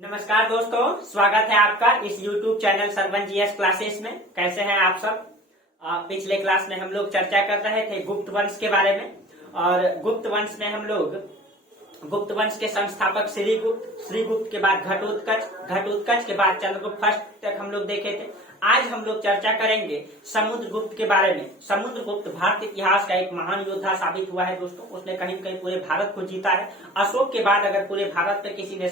नमस्कार दोस्तों, स्वागत है आपका इस YouTube channel Sarwan GS classes में। कैसे हैं आप सब? पिछले क्लास में हम लोग चर्चा कर रहे थे गुप्त वंश के बारे में। और गुप्त वंश में हम लोग गुप्त वंश के संस्थापक श्रीगुप्त के बाद घटोत्कच के बाद चंद्रगुप्त फर्स्ट तक हम लोग देखे थे। आज हम लोग चर्चा करेंगे समुद्रगुप्त के बारे में। समुद्रगुप्त भारतीय इतिहास का एक महान योद्धा साबित हुआ है दोस्तों। उसने कहीं कहीं पूरे भारत को जीता है। अशोक के बाद अगर पूरे भारत पे किसी ने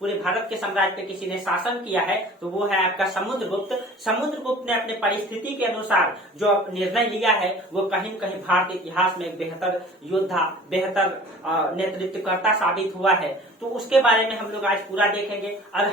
पूरे भारत के साम्राज्य पे किसी ने शासन किया है तो वो है आपका समुद्रगुप्त। समुद्रगुप्त ने अपने परिस्थिति के अनुसार जो निर्णय लिया है वो कहीं कहीं भारतीय इतिहास में एक बेहतर योद्धा, बेहतर नेतृत्वकर्ता साबित हुआ है। तो उसके बारे में हम लोग आज पूरा देखेंगे। और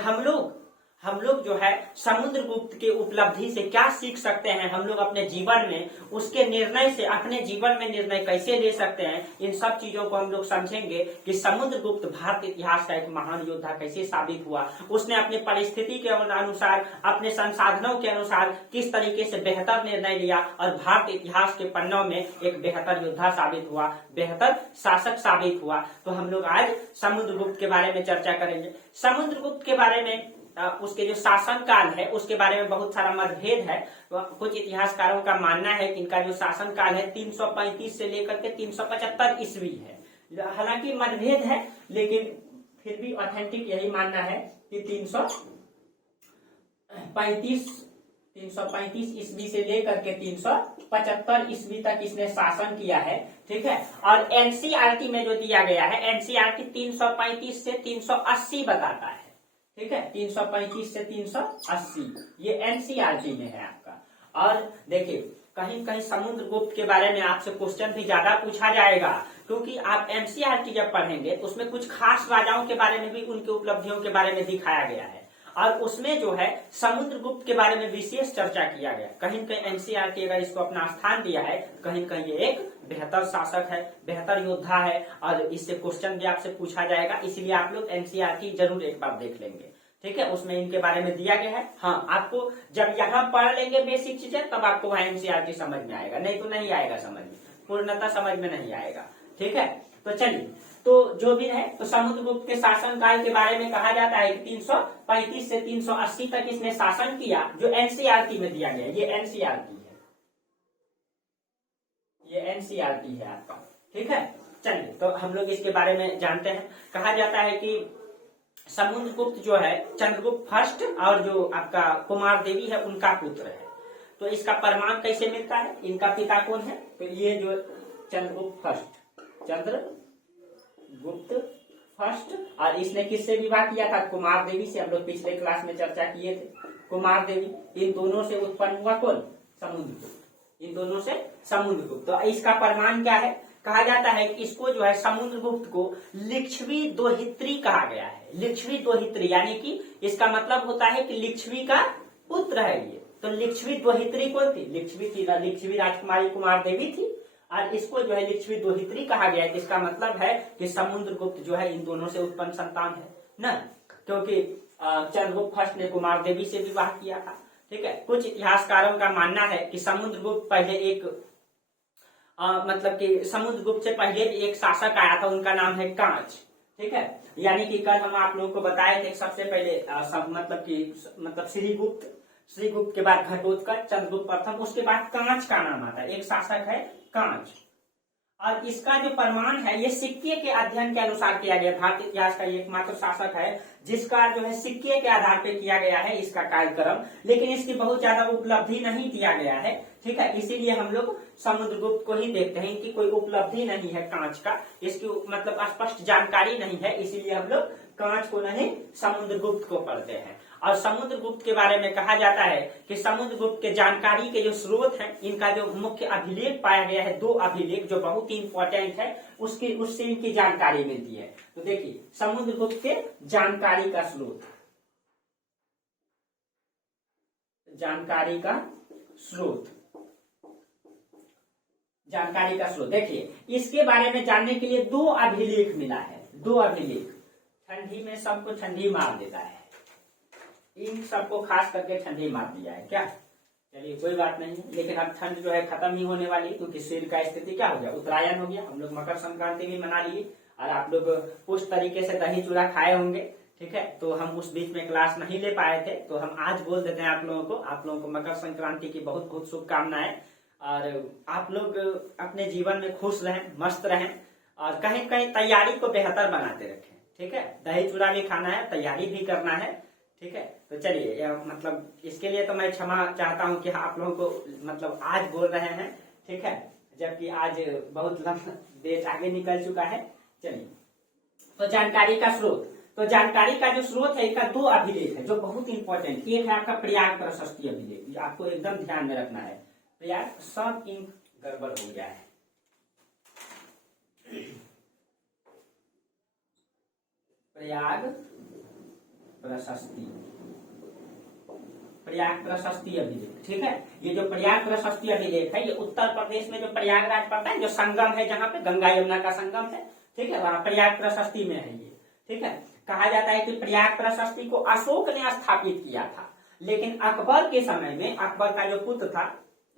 हम लोग जो है समुद्रगुप्त के उपलब्धि से क्या सीख सकते हैं, हम लोग अपने जीवन में उसके निर्णय से अपने जीवन में निर्णय कैसे ले सकते हैं, इन सब चीजों को हम लोग समझेंगे कि समुद्रगुप्त भारतीय इतिहास का एक महान योद्धा कैसे साबित हुआ। उसने अपनी परिस्थिति के अनुसार, अपने संसाधनों के अनुसार किस तरीके से बेहतर निर्णय लिया और भारतीय इतिहास के पन्नों में एक बेहतर योद्धा साबित हुआ, बेहतर शासक साबित हुआ। तो हम लोग आज समुद्रगुप्त के बारे में चर्चा करेंगे। समुद्रगुप्त के बारे में उसके जो शासन काल है उसके बारे में बहुत सारा मतभेद है। कुछ इतिहासकारों का मानना है कि इनका जो शासन काल है 335 से लेकर के 375 ईस्वी है। हालांकि मतभेद है लेकिन फिर भी ऑथेंटिक यही मानना है कि 335 ईस्वी से लेकर के 375 ईस्वी तक इसने शासन किया है। ठीक है। और एनसीईआरटी में जो दिया गया है, एनसीईआरटी 335 से 380 बताता है। ठीक है, 335 से 380 ये एनसीईआरटी में है आपका। और देखिए कहीं कहीं समुद्रगुप्त के बारे में आपसे क्वेश्चन भी ज्यादा पूछा जाएगा, क्योंकि आप एनसीईआरटी जब पढ़ेंगे तो उसमें कुछ खास राजाओं के बारे में भी, उनके उपलब्धियों के बारे में दिखाया गया है। और उसमें जो है समुद्रगुप्त के बारे में विशेष चर्चा किया गया। कहीं कहीं एनसीईआरटी अगर इसको अपना स्थान दिया है, कहीं कहीं ये एक बेहतर शासक है, बेहतर योद्धा है और इससे क्वेश्चन भी आपसे पूछा जाएगा। इसलिए आप लोग एनसीईआरटी जरूर एक बार देख लेंगे। ठीक है, उसमें इनके बारे में दिया गया है। हाँ, आपको जब यहाँ पढ़ लेंगे बेसिक चीजें तब आपको वहाँ एनसीईआरटी समझ में आएगा, नहीं तो नहीं आएगा समझ में, पूर्णतः समझ में नहीं आएगा। ठीक है, तो चलिए, तो जो भी है, तो समुद्रगुप्त के शासन काल के बारे में कहा जाता है कि 335 से 380 तक इसने शासन किया, जो एनसीईआरटी में दिया गया। ये एनसीईआरटी है आपका। ठीक है, चलिए, तो हम लोग इसके बारे में जानते हैं। कहा जाता है कि समुद्रगुप्त जो है चंद्रगुप्त फर्स्ट और जो आपका कुमार देवी है उनका पुत्र है। तो इसका प्रमाण कैसे मिलता है, इनका पिता कौन है? तो ये जो चंद्रगुप्त फर्स्ट, और इसने किससे विवाह किया था? कुमार देवी से। हम लोग पिछले क्लास में चर्चा किए थे। कुमार देवी, इन दोनों से उत्पन्न हुआ कौन? समुद्रगुप्त। इन दोनों से समुद्रगुप्त। तो इसका प्रमाण क्या है? कहा जाता है कि इसको जो है समुद्रगुप्त को लिच्छवी दोहित्री कहा गया है। लिच्छवी दोहित्री यानी कि इसका मतलब होता है कि लिच्छवी का पुत्र है ये। तो लिच्छवी दोहित्री कौन थी? लिच्छवी राजकुमारी कुमार देवी थी और इसको जो है लिच्छवी दोहित्री कहा गया है। इसका मतलब है कि समुद्रगुप्त जो है इन दोनों से उत्पन्न संतान है ना, क्योंकि चंद्रगुप्त फर्स्ट ने कुमार देवी से विवाह किया था। ठीक है, कुछ इतिहासकारों का मानना है कि समुद्रगुप्त पहले मतलब कि समुद्रगुप्त से पहले एक शासक आया था, उनका नाम है कांच। ठीक है, यानी कि कल हम आप लोगों को बताए थे सबसे पहले मतलब श्रीगुप्त के बाद घटोत्कच, चंद्रगुप्त प्रथम, उसके बाद कांच का नाम आता है। एक शासक है कांच। और इसका जो प्रमाण है ये सिक्के के अध्ययन के अनुसार किया गया। भारतीय इतिहास का एकमात्र शासक है जिसका जो है सिक्के के आधार पे किया गया है इसका कार्यक्रम, लेकिन इसकी बहुत ज्यादा उपलब्धि नहीं दिया गया है। ठीक है, इसीलिए हम लोग समुद्रगुप्त को ही देखते हैं कि कोई उपलब्धि नहीं है कांच का, इसकी मतलब स्पष्ट जानकारी नहीं है, इसीलिए हम लोग कांच को नहीं समुद्रगुप्त को पढ़ते हैं। और समुद्रगुप्त के बारे में कहा जाता है कि समुद्रगुप्त के जानकारी के जो स्रोत हैं, इनका जो मुख्य अभिलेख पाया गया है, 2 अभिलेख जो बहुत ही इंपॉर्टेंट है, उससे इनकी जानकारी मिलती है। तो देखिए समुद्रगुप्त के जानकारी का स्रोत, देखिए इसके बारे में जानने के लिए 2 अभिलेख मिला है। 2 अभिलेख, ठंडी में सबको ठंडी मार देता है, इन सबको खास करके ठंडी मार दिया है क्या? चलिए कोई बात नहीं है, लेकिन अब ठंड जो है खत्म ही होने वाली, क्योंकि सूर्य का स्थिति क्या हो गया? उत्तरायण हो गया। हम लोग मकर संक्रांति भी मना लिए और आप लोग उस तरीके से दही चूड़ा खाए होंगे। ठीक है। तो हम उस बीच में क्लास नहीं ले पाए थे, तो हम आज बोल देते हैं आप लोगों को मकर संक्रांति की बहुत बहुत शुभकामनाएं। और आप लोग अपने जीवन में खुश रहें, मस्त रहें और कहीं कहीं तैयारी को बेहतर बनाते रखें। ठीक है, दही चूड़ा भी खाना है, तैयारी भी करना है। ठीक है, तो चलिए मतलब इसके लिए तो मैं क्षमा चाहता हूँ कि आप लोगों को मतलब आज बोल रहे हैं। ठीक है, जबकि आज बहुत लंबा देर आगे निकल चुका है। चलिए, तो जानकारी का स्रोत, तो जानकारी का जो स्रोत है इसका 2 अभिलेख है जो बहुत इंपॉर्टेंट। एक है आपका प्रयाग प्रशस्ति अभिलेख, ये आपको एकदम ध्यान में रखना है। प्रयाग सब इंक गड़बड़ हो गया है। प्रयाग प्रशस्ति, प्रयाग प्रशस्ति अभिलेख। ठीक है, ये जो प्रयाग प्रशस्ति अभिलेख है ये उत्तर प्रदेश में जो प्रयागराज पड़ता है, जो संगम है जहाँ पे गंगा यमुना का संगम है, ठीक है, वहां प्रयाग प्रशस्ति में है ये। ठीक है, कहा जाता है कि प्रयाग प्रशस्ति को अशोक ने स्थापित किया था, लेकिन अकबर के समय में अकबर का जो पुत्र था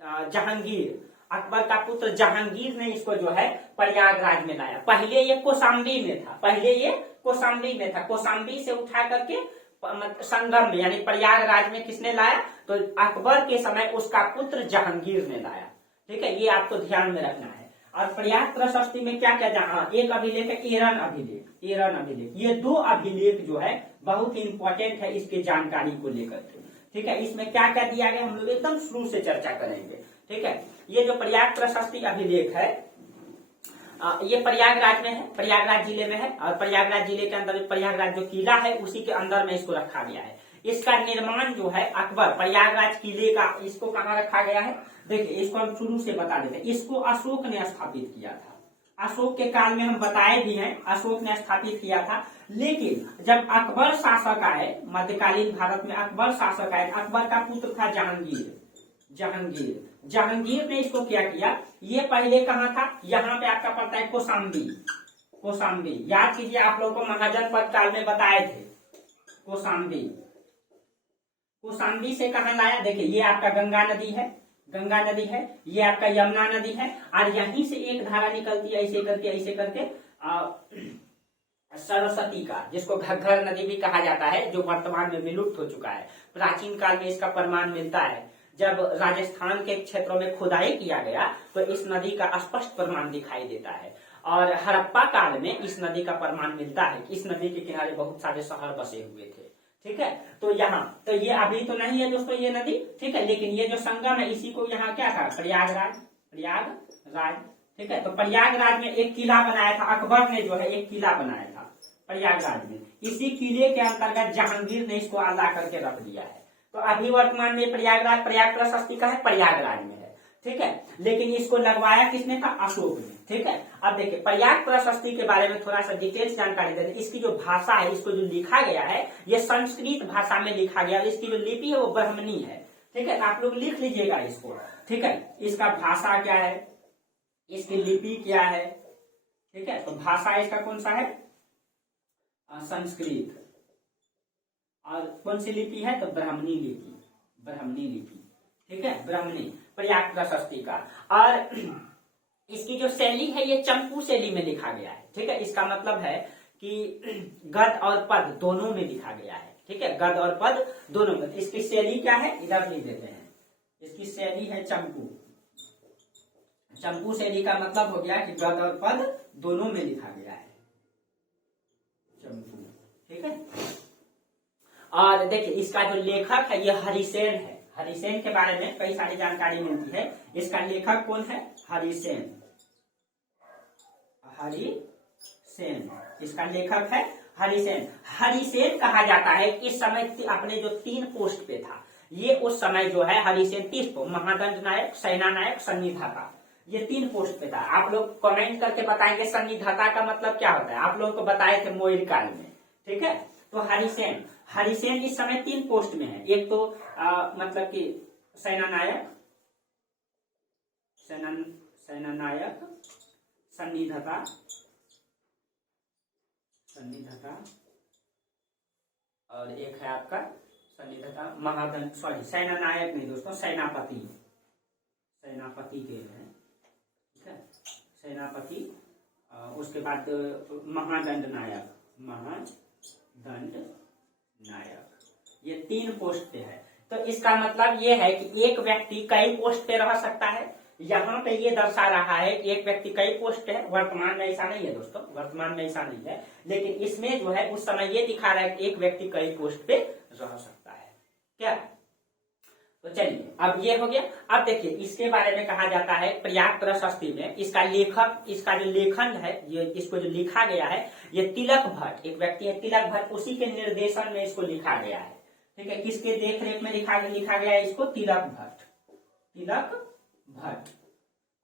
जहांगीर, अकबर का पुत्र जहांगीर ने इसको जो है प्रयागराज में लाया। पहले ये कौशाम्बी में था, पहले ये कौशाम्बी में था। कौशाम्बी से उठा करके संगम में यानी प्रयागराज में किसने लाया, तो अकबर के समय उसका पुत्र जहांगीर ने लाया। ठीक है, ये आपको ध्यान में रखना है। और प्रयाग प्रशस्ति में क्या क्या जहाँ एक अभिलेख है एरन अभिलेख, एरन अभिलेख। ये 2 अभिलेख जो है बहुत ही इंपॉर्टेंट है इसके जानकारी को लेकर के। ठीक है, इसमें क्या क्या दिया गया हम लोग एकदम शुरू से चर्चा करेंगे। ठीक है, ये जो प्रयाग प्रशस्ति अभिलेख है ये प्रयागराज में है, प्रयागराज जिले में है। और प्रयागराज जिले के अंदर प्रयागराज जो किला है उसी के अंदर में इसको रखा गया है। इसका निर्माण जो है अकबर प्रयागराज किले का, इसको कहाँ रखा गया है, देखिए इसको हम शुरू से बता देते हैं। इसको अशोक ने स्थापित किया था, अशोक के काल में हम बताए भी हैं, अशोक ने स्थापित किया था। लेकिन जब अकबर शासक आए, मध्यकालीन भारत में अकबर शासक आए, अकबर का पुत्र था जहांगीर, जहांगीर जहांगीर ने इसको क्या किया, ये पहले कहाँ था, यहाँ पे आपका पड़ता है कौशाम्बी, कौशाम्बी याद कीजिए, आप लोगों को महाजनपद काल में बताए थे। कौशाम्बी, कौशाम्बी से कहाँ लाया, देखिए ये आपका गंगा नदी है, गंगा नदी है, ये आपका यमुना नदी है, और यहीं से एक धारा निकलती है ऐसे करके सरस्वती का, जिसको घग्घर नदी भी कहा जाता है, जो वर्तमान में विलुप्त हो चुका है। प्राचीन काल में इसका प्रमाण मिलता है। जब राजस्थान के क्षेत्रों में खुदाई किया गया तो इस नदी का स्पष्ट प्रमाण दिखाई देता है। और हड़प्पा काल में इस नदी का प्रमाण मिलता है कि इस नदी के किनारे बहुत सारे शहर बसे हुए थे। ठीक है, तो यहाँ तो ये अभी तो नहीं है दोस्तों ये नदी, ठीक है, लेकिन ये जो संगम है इसी को यहाँ क्या था, प्रयागराज, प्रयागराज। ठीक है, तो प्रयागराज में एक किला बनाया था, अकबर ने जो है एक किला बनाया था प्रयागराज में। इसी किले के अंतर्गत जहांगीर ने इसको ला करके रख दिया है। तो अभी वर्तमान में प्रयागराज, प्रयाग प्रशस्ति का है, प्रयागराज में है। ठीक है, लेकिन इसको लगवाया किसने था, अशोक ने। ठीक है, अब देखिए प्रयाग प्रशस्ति के बारे में थोड़ा सा डिटेल्स जानकारी देते हैं। इसकी जो भाषा है, इसको जो लिखा गया है ये संस्कृत भाषा में लिखा गया, इसकी जो लिपि है वो ब्राह्मणी है। ठीक है, आप लोग लिख लीजिएगा इसको। ठीक है, इसका भाषा क्या है, इसकी लिपि क्या है। ठीक है, तो भाषा इसका कौन सा है, संस्कृत। और कौन सी लिपि है, तो ब्राह्मणी लिपि, ब्राह्मणी लिपि। ठीक है, ब्राह्मणी प्रयाग प्रशस्ति का। और इसकी जो शैली है ये चंपू शैली में लिखा गया है। ठीक है, इसका मतलब है कि गद और पद दोनों में लिखा गया है। ठीक है, गद और पद दोनों में। इसकी शैली क्या है, इधर लिख देते हैं, इसकी शैली है चंपू। चंपू शैली का मतलब हो गया कि गद और पद दोनों में लिखा गया है, चंपू। ठीक है, और देखिए इसका जो लेखक है ये हरिसेन है। हरिसेन के बारे में कई सारी जानकारी मिलती है। इसका लेखक कौन है, हरिसेन, हरिसेन इसका लेखक है हरिसेन। हरिसेन कहा जाता है इस समय अपने जो 3 पोस्ट पे था, ये उस समय जो है हरिसेन 30 महादंड नायक, सेना नायक, सन्निधाता, ये 3 पोस्ट पे था। आप लोग कमेंट करके बताएंगे सन्निधाता का मतलब क्या होता है, आप लोगों को बताए थे मोइल काल में। ठीक है, तो हरिसेन, हरिसेन इस समय 3 पोस्ट में है। एक तो मतलब कि सेना नायक, सेना नायक, सन्निधाता, सन्निधाता, और एक है आपका सन्निधाता महादंड, सॉरी सेना नायक नहीं दोस्तों, सेनापति, सेनापति के हैं। ठीक है, सेनापति, उसके बाद महादंड नायक, महादंड दंड नायक, ये 3 पोस्ट पे है। तो इसका मतलब ये है कि एक व्यक्ति कई पोस्ट पे रह सकता है। यहाँ पे ये दर्शा रहा है कि एक व्यक्ति कई पोस्ट है, वर्तमान में ऐसा नहीं है दोस्तों, वर्तमान में ऐसा नहीं है, लेकिन इसमें जो है उस समय ये दिखा रहा है कि एक व्यक्ति कई पोस्ट पे रह सकता है। क्या? तो चलिए अब ये हो गया। अब देखिए इसके बारे में कहा जाता है पर्याय प्रशस्ति में, इसका लेखक, इसका जो लेखन है, ये इसको जो लिखा गया है, ये तिलक भट्ट, एक व्यक्ति है तिलक भट्ट, उसी के निर्देशन में इसको लिखा गया है। ठीक है, किसके देख रेख में लिखा गया है इसको? तिलक भट्ट, तिलक भट्ट,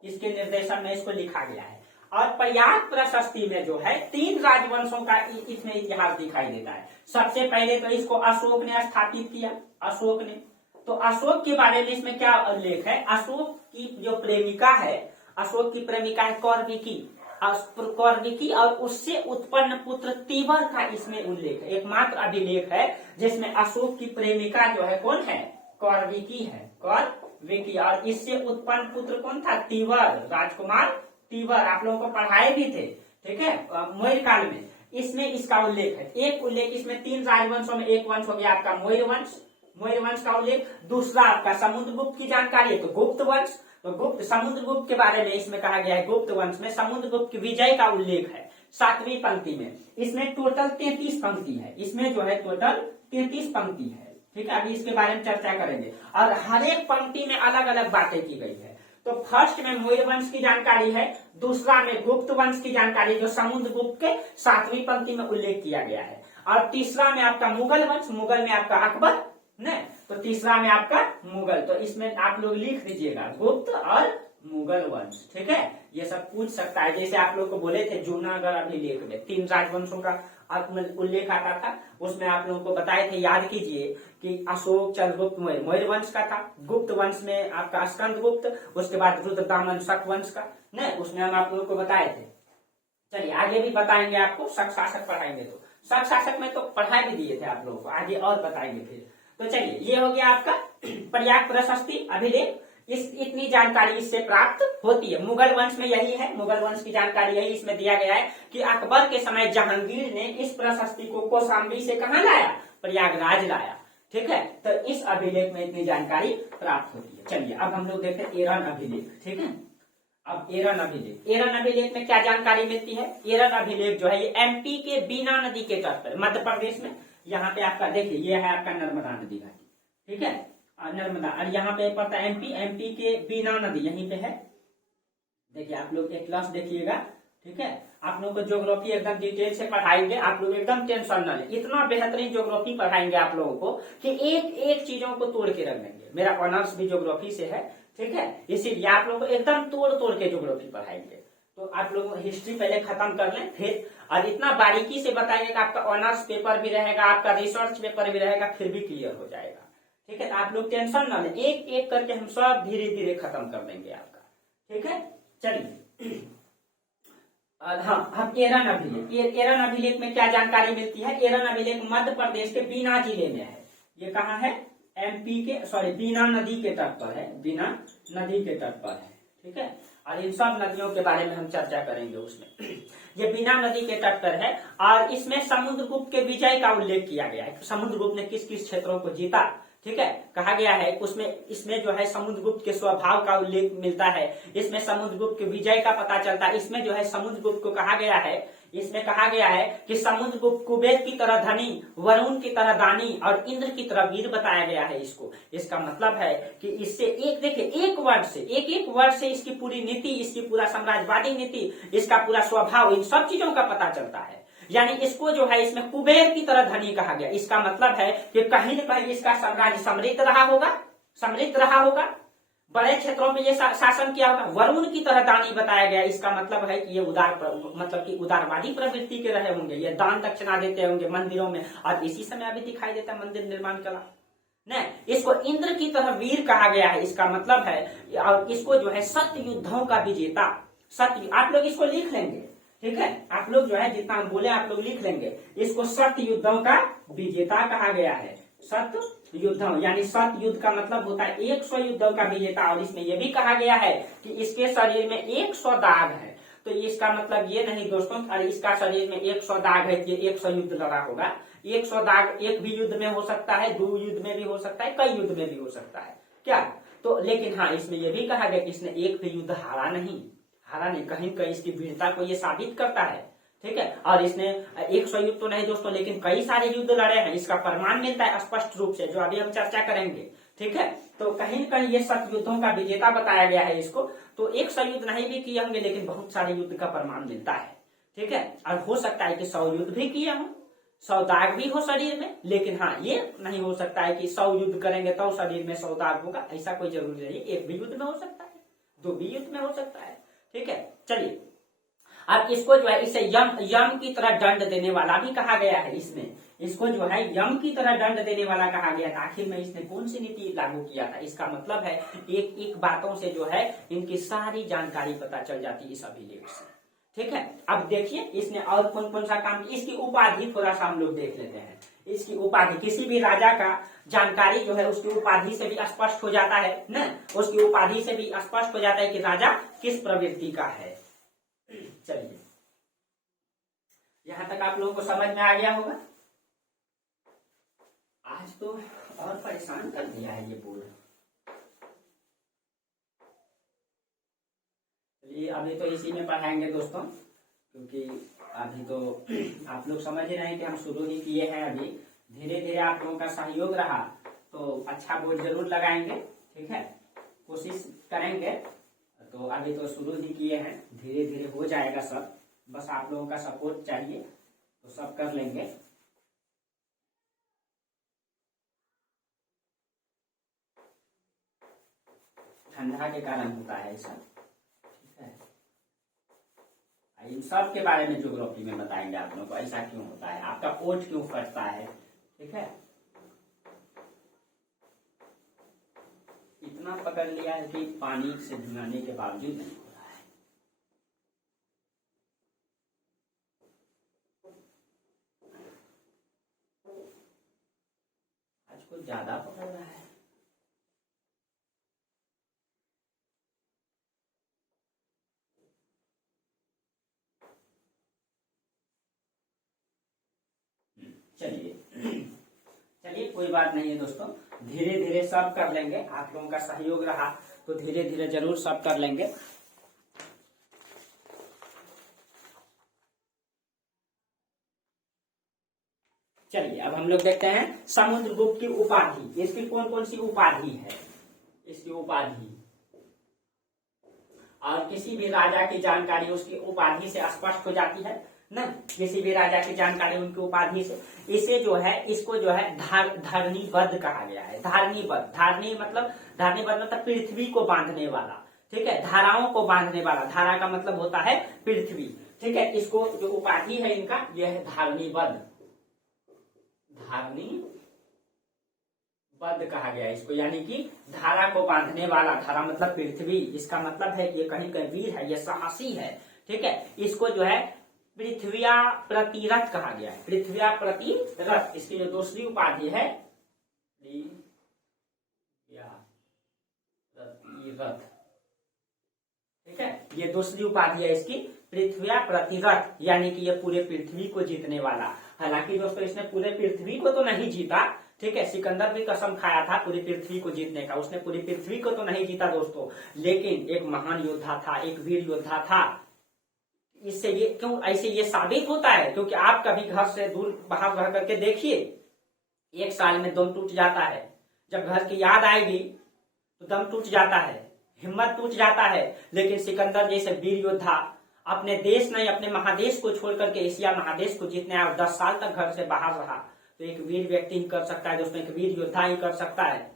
इसके निर्देशन में इसको लिखा गया है। और पर्याय प्रशस्ति में जो है 3 राजवंशों का इसमें इतिहास दिखाई देता है। सबसे पहले तो इसको अशोक ने स्थापित किया, अशोक ने। तो अशोक के बारे में इसमें क्या उल्लेख है? अशोक की जो प्रेमिका है, अशोक की प्रेमिका है कौरविकी, कौरविकी और उससे उत्पन्न पुत्र तीवर का इसमें उल्लेख है। एकमात्र अभिलेख है जिसमें अशोक की प्रेमिका जो है कौन है? कौरविकी है, कौरविकी, और इससे उत्पन्न पुत्र कौन था? तीवर, राजकुमार तीवर। आप लोगों को पढ़ाए भी थे, ठीक है, मौर्य काल में। इसमें इसका उल्लेख है। एक उल्लेख इसमें 3 राजवंशों में एक वंश हो गया आपका मौर्य वंश, मौर्य वंश का उल्लेख। दूसरा आपका समुद्रगुप्त की जानकारी है तो गुप्त वंश, तो गुप्त समुद्रगुप्त के बारे में इसमें कहा गया है। गुप्त वंश में समुद्रगुप्त की विजय का उल्लेख है 7वीं पंक्ति में। इसमें टोटल 33 पंक्ति है, इसमें जो है टोटल 33 पंक्ति है। ठीक है, अभी इसके बारे में चर्चा करेंगे और हर एक पंक्ति में अलग अलग बातें की गई है। तो फर्स्ट में मौर्य वंश की जानकारी है, दूसरा में गुप्त वंश की जानकारी जो समुद्रगुप्त के 7वीं पंक्ति में उल्लेख किया गया है, और तीसरा में आपका मुगल वंश, मुगल में आपका अकबर न, तो तीसरा में आपका मुगल। तो इसमें आप लोग लिख दीजिएगा गुप्त और मुगल वंश। ठीक है, ये सब पूछ सकता है। जैसे आप लोग को बोले थे जूनागढ़ अभिलेख में 3 राजवंशों का उल्लेख आता था, उसमें आप लोगों को बताए थे, याद कीजिए कि अशोक, चंद्रगुप्त, मौर्य वंश का था। गुप्त वंश में आपका स्कंदगुप्त, उसके बाद रुद्रदामन शक वंश का न, उसमें हम आप लोगों को बताए थे। चलिए आगे भी बताएंगे आपको, शक शासक पढ़ाएंगे तो शक शासक में तो पढ़ा भी दिए थे आप लोगों को, आगे और बताएंगे फिर। तो चलिए ये हो गया आपका पर्याय प्रशस्ति अभिलेख। इतनी जानकारी इससे प्राप्त होती है। मुगल वंश में यही है, मुगल वंश की जानकारी यही इसमें दिया गया है कि अकबर के समय जहांगीर ने इस प्रशस्ति को कौशाम्बी से कहां लाया? प्रयागराज लाया। ठीक है, तो इस अभिलेख में इतनी जानकारी प्राप्त होती है। चलिए अब हम लोग देखते हैं एरन अभिलेख। ठीक है, अब एरन अभिलेख, एरन अभिलेख में क्या जानकारी मिलती है? एरन अभिलेख जो है ये एमपी के बीना नदी के तट पर, मध्य प्रदेश में, यहाँ पे आपका देखिए ये है आपका नर्मदा नदी घाटी। ठीक है, नर्मदा, और यहाँ पे पड़ता है एमपी, एमपी के बीना नदी यहीं पे है। देखिए आप लोग एक क्लास देखिएगा। ठीक है, आप लोग को ज्योग्राफी एकदम डिटेल से पढ़ाएंगे, आप लोग एकदम टेंशन न लें। इतना बेहतरीन ज्योग्राफी पढ़ाएंगे आप लोगों को कि एक एक चीजों को तोड़ के रख देंगे। मेरा ऑनर्स भी ज्योग्राफी से है, ठीक है, इसीलिए आप लोग को एकदम तोड़ तोड़ के ज्योग्राफी पढ़ाएंगे। तो आप लोग हिस्ट्री पहले खत्म कर लें, फिर और इतना बारीकी से बताएंगे कि आपका ऑनर्स पेपर भी रहेगा, आपका रिसर्च पेपर भी रहेगा, फिर भी क्लियर हो जाएगा। ठीक है, आप लोग टेंशन ना लें, एक एक करके हम सब धीरे धीरे खत्म कर देंगे आपका। ठीक है, चलिए हाँ, हम एरन अभिलेख, एरन अभिलेख में क्या जानकारी मिलती है? एरन अभिलेख मध्य प्रदेश के बीना जिले में है। ये कहाँ है? एमपी के, सॉरी, बीना नदी के तट पर है, बीना नदी के तट पर है। ठीक है, और इन सब नदियों के बारे में हम चर्चा करेंगे उसमें। ये बीना नदी के तट पर है और इसमें समुद्रगुप्त के विजय का उल्लेख किया गया है। समुद्रगुप्त ने किस किस क्षेत्रों को जीता, ठीक है, कहा गया है उसमें। इसमें जो है समुद्रगुप्त के स्वभाव का उल्लेख मिलता है, इसमें समुद्रगुप्त के विजय का पता चलता है। इसमें जो है समुद्रगुप्त को कहा गया है, इसमें कहा गया है कि समुद्रगुप्त कुबेर की तरह धनी, वरुण की तरह दानी और इंद्र की तरह वीर बताया गया है इसको। इसका मतलब है कि इससे एक देखिए एक वर्ड से इसकी पूरी नीति, इसकी पूरा साम्राज्यवादी नीति, इसका पूरा स्वभाव, इन सब चीजों का पता चलता है। यानी इसको जो है इसमें कुबेर की तरह धनी कहा गया। इसका मतलब है कि कहीं न कहीं इसका साम्राज्य समृद्ध रहा होगा, बड़े क्षेत्रों में ये शासन किया होगा। वरुण की तरह दानी बताया गया, इसका मतलब है कि ये उदारवादी प्रवृत्ति के रहे होंगे, ये दान दक्षिणा देते होंगे मंदिरों में, और इसी समय अभी दिखाई देता है मंदिर निर्माण कला। नहीं, इसको इंद्र की तरह वीर कहा गया है, इसका मतलब है, और इसको जो है सत्य युद्धों का विजेता, सत्य, आप लोग इसको लिख लेंगे। ठीक है, आप लोग जो है जितना हम बोले आप लोग लिख लेंगे। इसको सत्य युद्धों का विजेता कहा गया है, सत्य युद्धों, यानी सत्य युद्ध का मतलब होता है 100 युद्धों का विजेता। और इसमें यह भी कहा गया है कि इसके शरीर में 100 दाग है। तो इसका मतलब ये नहीं दोस्तों, अरे इसका शरीर में 100 दाग है, ये 100 युद्ध लड़ा होगा। 100 दाग एक भी युद्ध में हो सकता है, 2 युद्ध में भी हो सकता है, कई युद्ध में भी हो सकता है क्या। तो लेकिन हाँ, इसमें यह भी कहा गया कि इसने एक भी युद्ध हारा नहीं, कहीं कहीं इसकी वीरता को ये साबित करता है, ठीक है। और इसने 100 युद्ध तो नहीं दोस्तों, लेकिन कई सारे युद्ध लड़े हैं, इसका प्रमाण मिलता है स्पष्ट रूप से, जो अभी हम चर्चा करेंगे, ठीक है। तो कहीं न कहीं ये 7 युद्धों का विजेता बताया गया है इसको। तो 100 युद्ध नहीं भी किए होंगे, लेकिन बहुत सारे युद्ध का प्रमाण मिलता है, ठीक है। और हो सकता है कि 100 युद्ध भी किए हों, 100 दाग भी हो शरीर में, लेकिन हाँ, ये नहीं हो सकता है कि 100 युद्ध करेंगे तो शरीर में 100 दाग होगा, ऐसा कोई जरूरी नहीं। एक भी युद्ध में हो सकता है, 2 भी युद्ध में हो सकता है, ठीक है। चलिए, अब इसको जो है, इसे यम की तरह दंड देने वाला भी कहा गया है। इसमें इसको जो है यम की तरह दंड देने वाला कहा गया था। आखिर में इसने कौन सी नीति लागू किया था, इसका मतलब है एक एक बातों से जो है इनकी सारी जानकारी पता चल जाती है इस अभिलेख से, ठीक है। अब देखिए इसने और कौन कौन सा काम किया, इसकी उपाधि थोड़ा सा हम लोग देख लेते हैं। इसकी उपाधि, किसी भी राजा का जानकारी जो है उसकी उपाधि से भी स्पष्ट हो जाता है ना, उसकी उपाधि से भी स्पष्ट हो जाता है कि राजा किस प्रवृत्ति का है। चलिए, यहां तक आप लोगों को समझ में आ गया होगा। आज तो और परेशान कर दिया है ये बोर्ड। चलिए, अभी तो इसी में पढ़ाएंगे दोस्तों, क्योंकि अभी तो आप लोग समझ ही रहे हैं कि हम शुरू ही किए हैं। अभी धीरे धीरे आप लोगों का सहयोग रहा तो अच्छा बोर्ड जरूर लगाएंगे, ठीक है, कोशिश करेंगे। तो अभी तो शुरू ही किए हैं, धीरे धीरे हो जाएगा सब, बस आप लोगों का सपोर्ट चाहिए तो सब कर लेंगे। ठंडा के कारण होता है ऐसा, ठीक है। इन सब के बारे में ज्योग्राफी में बताएंगे आप लोगों को, ऐसा क्यों होता है, आपका ओठ क्यों फटता है, ठीक है। इतना पकड़ लिया है कि पानी से भिगाने के बावजूद नहीं हो रहा है। आज कुछ ज्यादा पकड़ रहा है। चलिए कोई बात नहीं है दोस्तों, धीरे धीरे सब कर लेंगे। आप लोगों का सहयोग रहा तो धीरे धीरे जरूर सब कर लेंगे। चलिए, अब हम लोग देखते हैं समुद्रगुप्त की उपाधि। इसकी कौन कौन सी उपाधि है, इसकी उपाधि, और किसी भी राजा की जानकारी उसकी उपाधि से स्पष्ट हो जाती है ना। किसी भी राजा की जानकारी उनकी उपाधि से, इसे जो है, इसको जो है धरणीबद्ध कहा गया है। धरणीबद्ध, धारणी मतलब पृथ्वी को बांधने वाला, ठीक है, धाराओं को बांधने वाला। धारा का मतलब होता है पृथ्वी, ठीक है। इसको जो उपाधि है इनका, यह है धरणीबद्ध। धरणीबद्ध कहा गया इसको, यानी कि धारा को बांधने वाला। धारा मतलब पृथ्वी, इसका मतलब है कि ये कहीं का वीर है, ये साहसी है, ठीक है। इसको जो है पृथ्व्या प्रतिरथ कहा गया है। पृथ्व्या प्रतिरथ, इसकी जो दूसरी उपाधि है प्रतिरथ, ठीक है, ये दूसरी उपाधि है इसकी, पृथ्व्या प्रतिरथ, यानी कि ये पूरे पृथ्वी को जीतने वाला। हालांकि दोस्तों इसने पूरे पृथ्वी को तो नहीं जीता, ठीक है। सिकंदर भी कसम खाया था पूरी पृथ्वी को जीतने का, उसने पूरी पृथ्वी को तो नहीं जीता दोस्तों, लेकिन एक महान योद्धा था, एक वीर योद्धा था। इससे ये क्यों ऐसे ये साबित होता है, क्योंकि आप कभी घर से दूर बाहर रह करके देखिए, 1 साल में दम टूट जाता है। जब घर की याद आएगी तो दम टूट जाता है, हिम्मत टूट जाता है। लेकिन सिकंदर जैसे वीर योद्धा अपने देश नहीं, अपने महादेश को छोड़ करके एशिया महादेश को जीतने आया, 10 साल तक घर से बाहर रहा। तो एक वीर व्यक्ति ही कर सकता है दोस्तों, एक वीर योद्धा ही कर सकता है।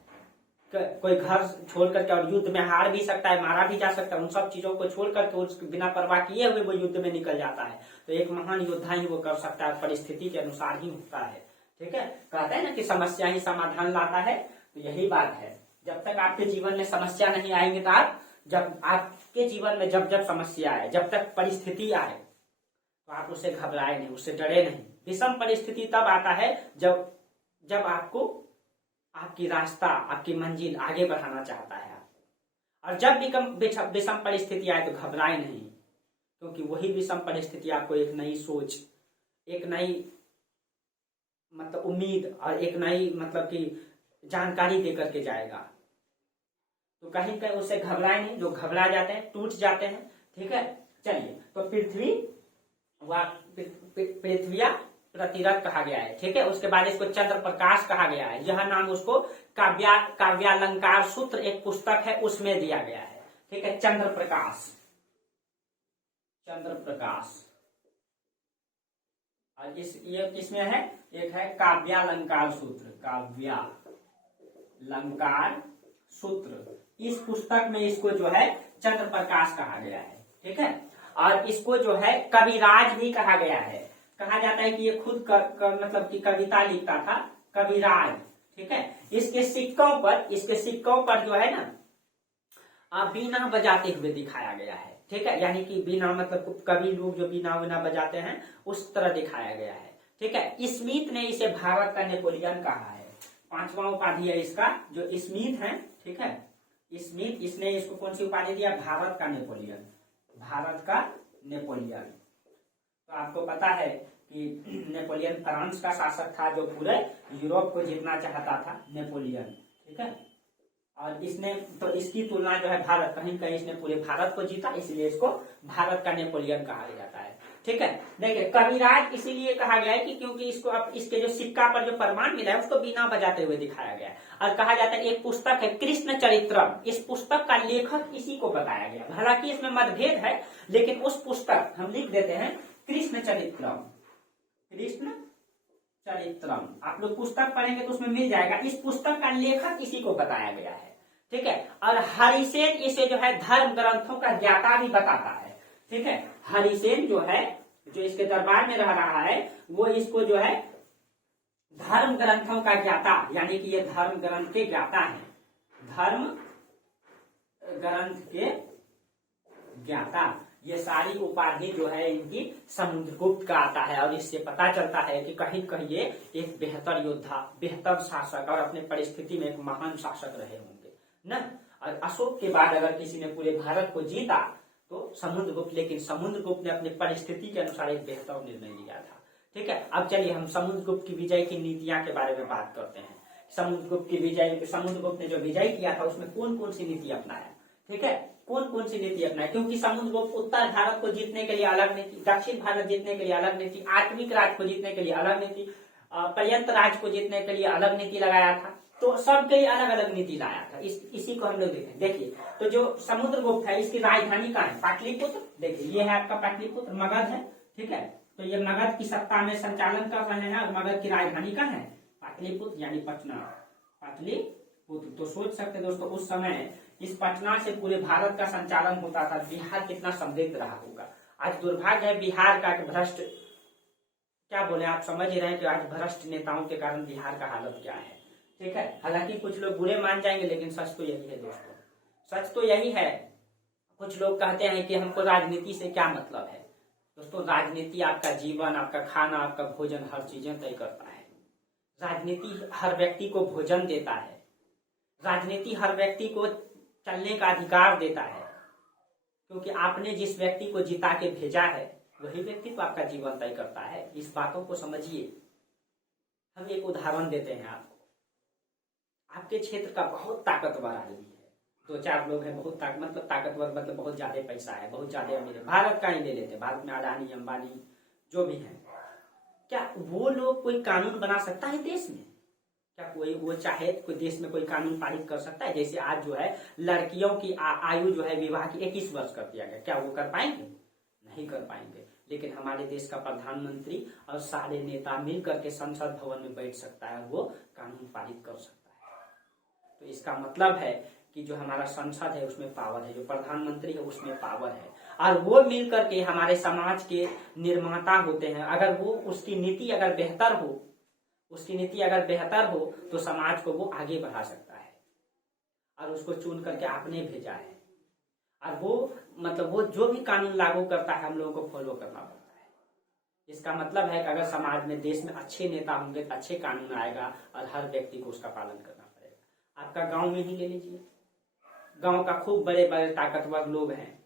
कोई घर छोड़ करके और युद्ध में हार भी सकता है, मारा भी जा सकता है, उन सब चीजों को छोड़ करके उसके बिना परवाह किए हुए वो युद्ध में निकल जाता है। तो एक महान योद्धा ही वो कर सकता है, परिस्थिति के अनुसार ही होता है, ठीक है। कहते हैं ना कि समस्या ही समाधान लाता है, तो यही बात है। जब तक आपके जीवन में समस्या नहीं आएंगे, तो जब आपके जीवन में जब जब समस्या आए, जब तक परिस्थिति आए, तो आप उससे घबराए नहीं, उससे डरे नहीं। विषम परिस्थिति तब आता है जब आपको आपकी रास्ता, आपकी मंजिल आगे बढ़ाना चाहता है। और जब भी विषम परिस्थिति आए तो घबराए नहीं, क्योंकि वही विषम परिस्थिति आपको एक नई सोच, एक नई मतलब उम्मीद और एक नई मतलब कि जानकारी दे करके जाएगा। तो कहीं कहीं उससे घबराए नहीं, जो घबरा जाते हैं टूट जाते हैं। ठीक है, चलिए, तो पृथ्विया प्रतिरथ कहा गया है। ठीक है, उसके बाद इसको चंद्र प्रकाश कहा गया है। यह नाम उसको काव्यालंकार सूत्र एक पुस्तक है उसमें दिया गया है। ठीक है, चंद्र प्रकाश, चंद्र प्रकाश। और ये किसमें है, एक है काव्यालंकार सूत्र, काव्यालंकार सूत्र। इस पुस्तक में इसको जो है चंद्र प्रकाश कहा गया है। ठीक है, और इसको जो है कविराज भी कहा गया है। कहा जाता है कि ये खुद मतलब कि कविता लिखता था, कविराज। ठीक है, इसके सिक्कों पर जो है ना बीना बजाते हुए दिखाया गया है। ठीक है, यानी कि बीना मतलब कवि लोग जो बीना बजाते हैं उस तरह दिखाया गया है। ठीक है, स्मिथ ने इसे भारत का नेपोलियन कहा है। 5वां उपाधि है इसका, जो स्मिथ है। ठीक है, स्मिथ, इसने इसको कौन सी उपाधि दिया, भारत का नेपोलियन, भारत का नेपोलियन। तो आपको पता है कि नेपोलियन फ्रांस का शासक था जो पूरे यूरोप को जीतना चाहता था, नेपोलियन। ठीक है, और इसने तो इसकी तुलना जो है भारत, कहीं कहीं इसने पूरे भारत को जीता, इसलिए इसको भारत का नेपोलियन कहा जाता है। ठीक है, देखिए कविराज इसीलिए कहा गया है कि क्योंकि इसको अब इसके जो सिक्का पर जो प्रमाण मिला है उसको बीना बजाते हुए दिखाया गया है। और कहा जाता है एक पुस्तक है कृष्ण चरित्रम, इस पुस्तक का लेखक इसी को बताया गया। हालांकि इसमें मतभेद है, लेकिन उस पुस्तक हम लिख देते हैं कृष्ण चरित्रम, कृष्ण चरित्रम। आप लोग पुस्तक पढ़ेंगे तो उसमें मिल जाएगा। इस पुस्तक का लेखक इसी को बताया गया है। ठीक है, और हरिसेन इसे जो है धर्म ग्रंथों का ज्ञाता भी बताता है। ठीक है, हरिसेन जो है, जो इसके दरबार में रह रहा है, वो इसको जो है धर्म ग्रंथों का ज्ञाता, यानी कि ये धर्म ग्रंथ के ज्ञाता है, धर्म ग्रंथ के ज्ञाता। ये सारी उपाधि जो है इनकी समुद्रगुप्त का आता है। और इससे पता चलता है कि कहीं कहीं ये एक बेहतर योद्धा, बेहतर शासक और अपने परिस्थिति में एक महान शासक रहे होंगे न। और अशोक के बाद अगर किसी ने पूरे भारत को जीता तो समुद्रगुप्त, लेकिन समुद्रगुप्त ने अपनी परिस्थिति के अनुसार एक बेहतर निर्णय लिया था। ठीक है, अब चलिए हम समुद्रगुप्त की विजय की नीतियां के बारे में बात करते हैं। समुद्रगुप्त की विजय, समुद्रगुप्त ने जो विजय किया था उसमें कौन कौन सी नीति अपनाया। ठीक है, कौन कौन सी नीति अपनाई, क्योंकि समुद्रगुप्त उत्तर भारत को जीतने के लिए अलग नीति, दक्षिण भारत जीतने के लिए अलग नीति, आत्मिक राज्य को जीतने के लिए अलग नीति, पर्यंत राज्य को जीतने के लिए अलग नीति लगाया था। तो सबके लिए अलग अलग नीति लाया था। इसी को हम लोग देखें। देखिए, तो जो समुद्रगुप्त है इसकी राजधानी कहाँ है, पाटलिपुत्र। देखिए ये है आपका पाटलिपुत्र, मगध है। ठीक है, तो ये मगध की सत्ता में संचालन कर रहे हैं और मगध की राजधानी कहाँ है, पाटलिपुत्र यानी पटना, पाटलिपुत्र। तो सोच सकते हैं दोस्तों उस समय इस पटना से पूरे भारत का संचालन होता था। बिहार कितना समृद्ध रहा होगा। आज दुर्भाग्य है बिहार का भ्रष्ट, क्या बोले आप समझ ही रहे हैं कि आज भ्रष्ट नेताओं के कारण बिहार का हालत क्या है। ठीक है, हालांकि कुछ लोग बुरे मान जाएंगे, लेकिन सच तो यही है दोस्तों, सच तो यही है। कुछ लोग कहते हैं कि हमको राजनीति से क्या मतलब है। दोस्तों राजनीति आपका जीवन, आपका खाना, आपका भोजन, हर चीजें तय करता है। राजनीति हर व्यक्ति को भोजन देता है, राजनीति हर व्यक्ति को चलने का अधिकार देता है, क्योंकि आपने जिस व्यक्ति को जिता के भेजा है वही व्यक्ति तो आपका जीवन तय करता है। इस बातों को समझिए। हम एक उदाहरण देते हैं आपको। आपके क्षेत्र का बहुत ताकतवर आदमी है, 2-4 लोग हैं बहुत मतलब ताकतवर, मतलब बहुत ज्यादा पैसा है, बहुत ज्यादा अमीर है, भारत का ही ले लेते हैं, भारत में अडानी अंबानी जो भी है, क्या वो लोग कोई कानून बना सकता है देश में? क्या कोई वो चाहे कोई देश में कोई कानून पारित कर सकता है? जैसे आज जो है लड़कियों की आयु जो है विवाह की 21 वर्ष कर दिया गया, क्या वो कर पाएंगे? नहीं कर पाएंगे। लेकिन हमारे देश का प्रधानमंत्री और सारे नेता मिलकर के संसद भवन में बैठ सकता है और वो कानून पारित कर सकता है। तो इसका मतलब है कि जो हमारा संसद है उसमें पावर है, जो प्रधानमंत्री है उसमें पावर है, और वो मिलकर के हमारे समाज के निर्माता होते हैं। अगर वो उसकी नीति अगर बेहतर हो, उसकी नीति अगर बेहतर हो तो समाज को वो आगे बढ़ा सकता है। और उसको चुन करके आपने भेजा है, और वो मतलब वो जो भी कानून लागू करता है हम लोगों को फॉलो करना पड़ता है। इसका मतलब है कि अगर समाज में, देश में अच्छे नेता होंगे तो अच्छे कानून आएगा और हर व्यक्ति को उसका पालन करना पड़ेगा। आपका गांव में ही ले लीजिए, गांव का खूब बड़े बड़े ताकतवर लोग हैं,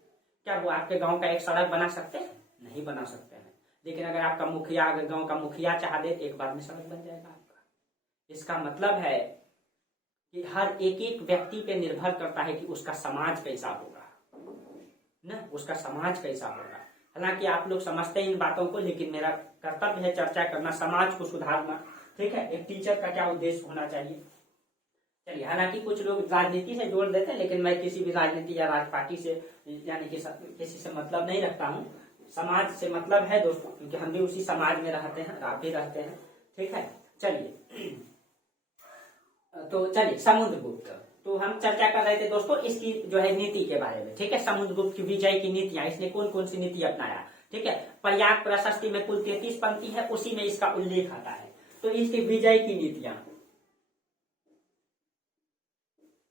क्या वो आपके गांव का एक सड़क बना सकते हैं? नहीं बना सकते हैं। लेकिन अगर आपका मुखिया, अगर गांव का मुखिया चाह दे तो एक बार में सड़क बन जाएगा आपका। इसका मतलब है कि हर एक एक व्यक्ति पे निर्भर करता है कि उसका समाज कैसा होगा ना, उसका समाज कैसा होगा। हालांकि आप लोग समझते हैं इन बातों को, लेकिन मेरा कर्तव्य है चर्चा करना, समाज को सुधारना। ठीक है, एक टीचर का क्या उद्देश्य होना चाहिए। चलिए, हालांकि कुछ लोग राजनीति से जोड़ देते हैं, लेकिन मैं किसी भी राजनीति या राज पार्टी से यानी कि किसी से मतलब नहीं रखता हूँ। समाज से मतलब है दोस्तों, क्योंकि हम भी उसी समाज में रहते हैं, आप भी रहते हैं। ठीक है, चलिए तो चलिए समुद्रगुप्त, तो हम चर्चा कर रहे थे दोस्तों इसकी जो है नीति के बारे में। ठीक है, समुद्रगुप्त की विजय की नीतियां, इसने कौन कौन सी नीति अपनाया। ठीक है, पर्याप्त प्रशस्ति में कुल 33 पंक्ति है, उसी में इसका उल्लेख आता है। तो इसकी विजय की नीतियां,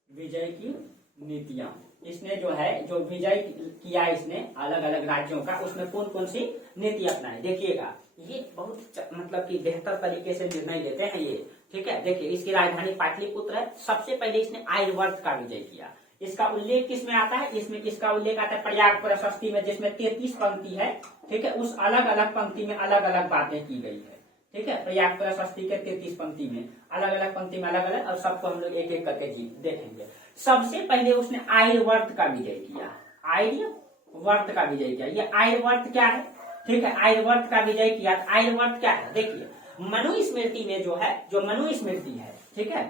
विजय की नीतियां इसने जो है, जो विजय किया इसने अलग अलग राज्यों का, उसमें कौन कौन सी नीति अपनाई। देखिएगा, ये बहुत मतलब कि बेहतर तरीके से निर्णय लेते हैं ये। ठीक है, देखिए इसकी राजधानी पाटलिपुत्र है। सबसे पहले इसने आर्यवर्त का विजय किया। इसका उल्लेख किसमें आता है, इसमें इसका उल्लेख आता है पर्याप्त प्रशस्ति में, जिसमें 33 पंक्ति है। ठीक है, उस अलग अलग पंक्ति में अलग अलग बातें की गई है। ठीक है, पर्याप्त प्रशस्ति के 33 पंक्ति में अलग अलग पंक्ति में अलग अलग, और सबको हम लोग एक एक करके देखेंगे। सबसे पहले उसने आर्यवर्त का विजय किया। आर्यवर्त का विजय किया। ये आर्यवर्त क्या है? ठीक है, आर्यवर्त का विजय किया। आर्यवर्त क्या है? देखिए, मनुस्मृति में जो है, जो मनुस्मृति है, ठीक है,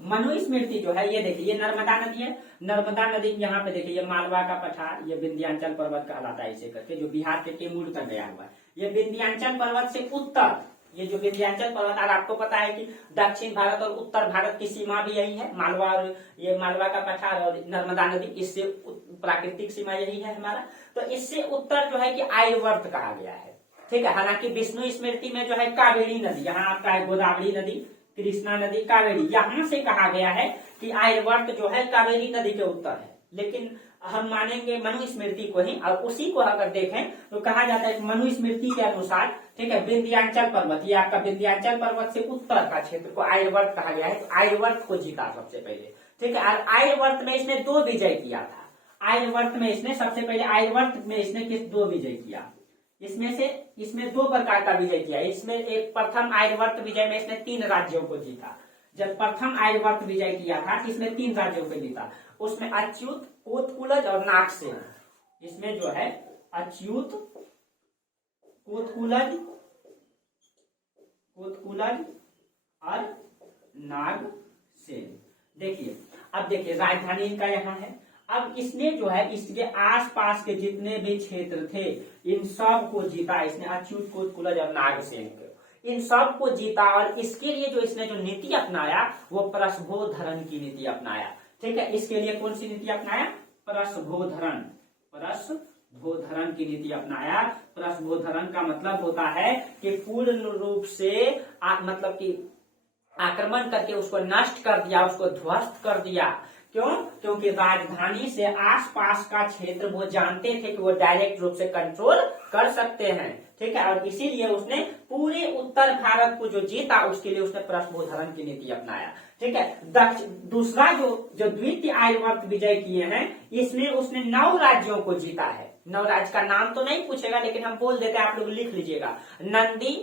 मनुस्मृति जो है, ये देखिए, ये नर्मदा नदी है। नर्मदा नदी यहाँ पे देखिए, ये मालवा का पठार, ये विंध्याचल पर्वत कहलाता है इसे करके, जो बिहार के कैमूर तक गया हुआ है। ये विंध्याचल पर्वत से उत्तर, ये जो विंध्याचल पर्वत, और आपको पता है कि दक्षिण भारत और उत्तर भारत की सीमा भी यही है, मालवा, और ये मालवा का पठार और नर्मदा नदी, इससे प्राकृतिक सीमा यही है हमारा। तो इससे उत्तर जो है कि आर्यवर्त कहा गया है। ठीक है, हालांकि विष्णु स्मृति में जो है कावेरी नदी, यहाँ आपका है गोदावरी नदी, कृष्णा नदी, कावेरी, यहां से कहा गया है कि आर्यवर्त जो है कावेरी नदी के उत्तर है। लेकिन हम मानेंगे मनुस्मृति को ही, और उसी को अगर देखें तो कहा जाता है मनुस्मृति के अनुसार, ठीक है, विंध्याचल पर्वत, ये आपका विंध्याचल पर्वत से उत्तर का क्षेत्र को आर्यवर्त कहा गया है। तो आर्यवर्त को जीता सबसे पहले। ठीक है, और आर्यवर्त में इसने 2 विजय किया था। आर्यवर्त में इसने सबसे पहले, आर्यवर्त में इसने किस 2 विजय किया, इसमें 2 प्रकार का विजय किया। इसमें एक प्रथम आर्यवर्त विजय में इसने 3 राज्यों को जीता। जब प्रथम आर्यवर्त विजय किया था, इसमें 3 राज्यों को जीता। उसमें अच्युत, कोतकुलज और नागसेन। इसमें जो है अच्युत, कोतकुलज और नागसेन। देखिए, अब देखिए राजधानी इनका यहाँ है। अब इसने जो है इसके आसपास के जितने भी क्षेत्र थे, इन सब को जीता इसने, अच्युत, कोतकुलज और नागसेन को, इन सब को जीता। और इसके लिए जो इसने जो नीति अपनाया, वो प्रसभोधरण की नीति अपनाया। ठीक है, इसके लिए कौन सी नीति अपनाया? प्रसभोधरण की नीति अपनाया। प्रसभोधरण का मतलब होता है कि पूर्ण रूप से मतलब कि आक्रमण करके उसको नष्ट कर दिया, उसको ध्वस्त कर दिया। क्यों? क्योंकि राजधानी से आसपास का क्षेत्र वो जानते थे कि वो डायरेक्ट रूप से कंट्रोल कर सकते हैं। ठीक है, और इसीलिए उसने पूरे उत्तर भारत को जो जीता, उसके लिए उसने प्रसभोधरण की नीति अपनाया। ठीक है, दूसरा जो द्वितीय आर्यवर्त विजय किए हैं, इसमें उसने 9 राज्यों को जीता है। 9 राज्य का नाम तो नहीं पूछेगा, लेकिन हम बोल देते हैं, आप लोग लिख लीजिएगा। नंदी,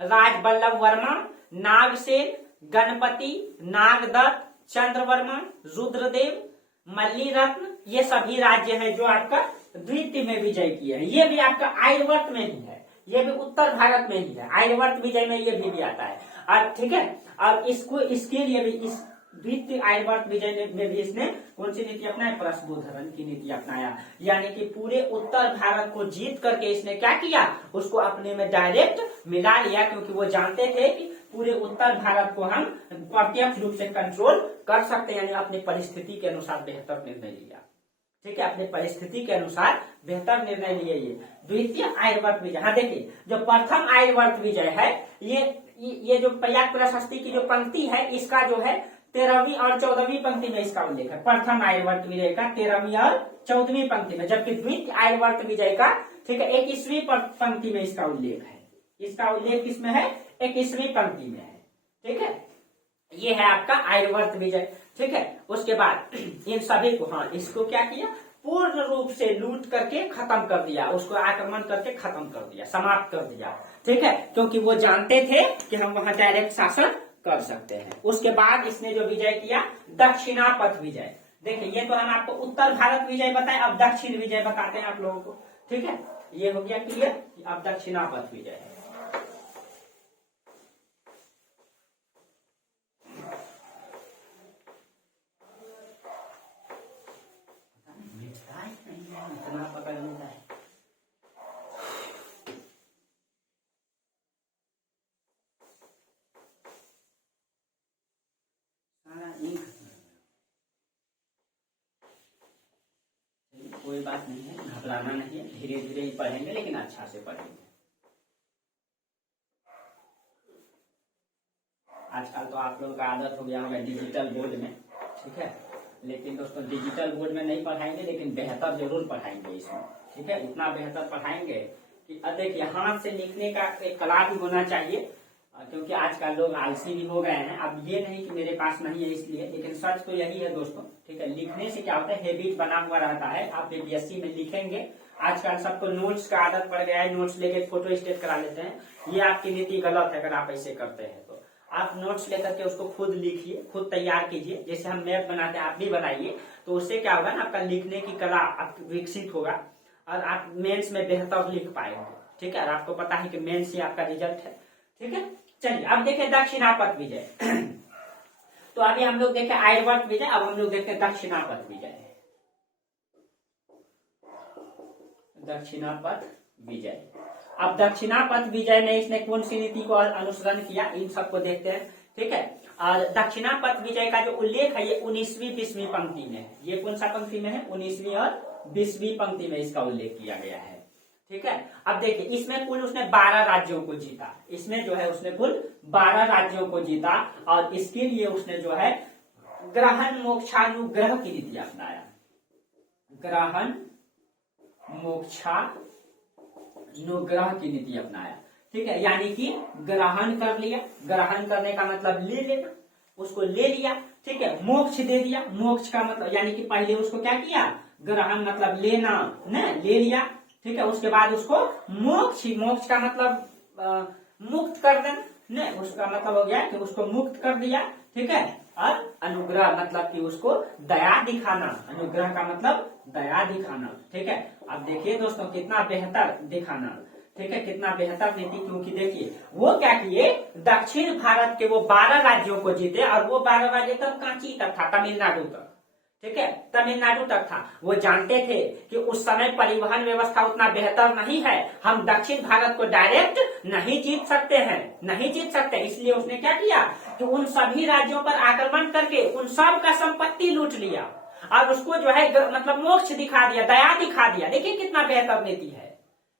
राजबल्लभ वर्मा, नागसेन, गणपति, नागदत्त, चंद्रवर्मा, रुद्रदेव, मल्लीरत्न, ये सभी राज्य हैं जो आपका द्वितीय में विजय किए हैं। ये भी आपका आर्यवर्त में ही है, ये भी उत्तर भारत में ही है। आर्यवर्त विजय में ये भी आता है। और ठीक है, और इसके लिए भी, इस द्वितीय आर्यवर्त विजय में भी इसने कौन सी नीति अपनाई? प्रसभोधरण की नीति अपनाया। यानी कि पूरे उत्तर भारत को जीत करके इसने क्या किया? उसको अपने में डायरेक्ट मिला लिया, क्योंकि वो जानते थे कि पूरे उत्तर भारत को हम प्रत्यक्ष रूप से कंट्रोल कर सकते हैं। यानी अपनी परिस्थिति के अनुसार बेहतर निर्णय लिया। ठीक है, अपने परिस्थिति के अनुसार बेहतर निर्णय लिए ये द्वितीय आर्यवर्त विजय। हाँ, देखिए, जो प्रथम आर्यवर्त विजय है, ये जो पर्याप्त प्रशस्ति की जो पंक्ति है, इसका जो है 13वीं और 14वीं पंक्ति में इसका उल्लेख है। प्रथम आर्यवर्त विजय का 13वीं और 14वीं पंक्ति में, जबकि द्वितीय आर्यवर्त विजय का, ठीक है, 21वीं पंक्ति में इसका उल्लेख है। इसका उल्लेख किसमें है? 21वीं पंक्ति में है। ठीक है, ये है आपका आर्यवर्त विजय। ठीक है, उसके बाद इन सभी को, हाँ, इसको क्या किया, पूर्ण रूप से लूट करके खत्म कर दिया, उसको आक्रमण करके खत्म कर दिया, समाप्त कर दिया। ठीक है, क्योंकि वो जानते थे कि हम वहां डायरेक्ट शासन कर सकते हैं। उसके बाद इसने जो विजय किया, दक्षिणापथ विजय। देखिए, ये तो हम आपको उत्तर भारत विजय बताए, अब दक्षिण विजय बताते हैं आप लोगों को। ठीक है, ये हो गया क्लियर, अब दक्षिणापथ विजय। इतना पकड़ लेता है। कोई बात नहीं है, घबराना नहीं है, धीरे धीरे ही पढ़ेंगे, लेकिन अच्छा से पढ़ेंगे। आजकल तो आप लोगों का आदत हो गया होगा डिजिटल बोर्ड में। ठीक है, लेकिन दोस्तों डिजिटल बोर्ड में नहीं पढ़ाएंगे, लेकिन बेहतर जरूर पढ़ाएंगे इसमें। ठीक है, इतना बेहतर पढ़ाएंगे कि देखिए, हाथ से लिखने का एक कला भी होना चाहिए, क्योंकि आजकल लोग आलसी भी हो गए हैं। अब ये नहीं कि मेरे पास नहीं है इसलिए, लेकिन सच तो यही है दोस्तों। ठीक है, लिखने से क्या होता है, हैबिट बना हुआ रहता है। आप बीपीएससी में लिखेंगे, आजकल सबको नोट्स का आदत पड़ गया है, नोट्स लेके फोटो स्टेट करा लेते हैं। ये आपकी नीति गलत है। अगर आप ऐसे करते हैं तो आप नोट्स लेकर के उसको खुद लिखिए, खुद तैयार कीजिए। जैसे हम मैप बनाते हैं, आप भी बनाइए, तो उससे क्या होगा ना, आपका लिखने की कला विकसित होगा और आप मेंस में बेहतर लिख पाएंगे। ठीक है, और आपको पता है कि मेंस ही आपका रिजल्ट है। ठीक है, चलिए अब देखें दक्षिणापथ विजय। तो अभी हम लोग देखें आर्यवर्त विजय, अब हम लोग देखते हैं दक्षिणापथ विजय। दक्षिणापथ विजय, अब दक्षिणापथ विजय में इसने कौन सी नीति को अनुसरण किया, इन सबको देखते हैं। ठीक है, और दक्षिणापथ विजय का जो उल्लेख है, ये 19वीं 20वीं पंक्ति में है। ये कौन सा पंक्ति में है, 19वीं और 20वीं पंक्ति में इसका उल्लेख किया गया है। ठीक है, अब देखिए, इसमें कुल उसने 12 राज्यों को जीता। इसमें जो है उसने कुल 12 राज्यों को जीता, और इसके लिए उसने जो है ग्रहण मोक्षानुग्रह की नीति अपनाया। ग्रहण मोक्षानुग्रह की नीति अपनाया। ठीक है, यानी कि ग्रहण कर लिया, ग्रहण करने का मतलब ले लेना, उसको ले लिया। ठीक है, मोक्ष दे दिया, मोक्ष का मतलब यानी कि पहले उसको क्या किया, ग्रहण मतलब लेना, न ले लिया। ठीक है, उसके बाद उसको मोक्ष का मतलब मुक्त कर देना, न उसका मतलब हो गया कि उसको मुक्त कर दिया। ठीक है, और अनुग्रह मतलब कि उसको दया दिखाना, अनुग्रह का मतलब दया दिखाना। ठीक है, अब देखिए दोस्तों, कितना बेहतर दिखाना। ठीक है, कितना बेहतर नीति, क्योंकि देखिए वो क्या किए, दक्षिण भारत के वो 12 राज्यों को जीते, और वो 12 राज्य तक कांची तक था, तमिलनाडु तक। ठीक है, तमिलनाडु तक था। वो जानते थे कि उस समय परिवहन व्यवस्था उतना बेहतर नहीं है, हम दक्षिण भारत को डायरेक्ट नहीं जीत सकते हैं, नहीं जीत सकते। इसलिए उसने क्या किया कि उन सभी राज्यों पर आक्रमण करके उन सब का संपत्ति लूट लिया, और उसको जो है मतलब मोक्ष दिखा दिया, दया दिखा दिया। देखिए कितना बेहतर नीति है,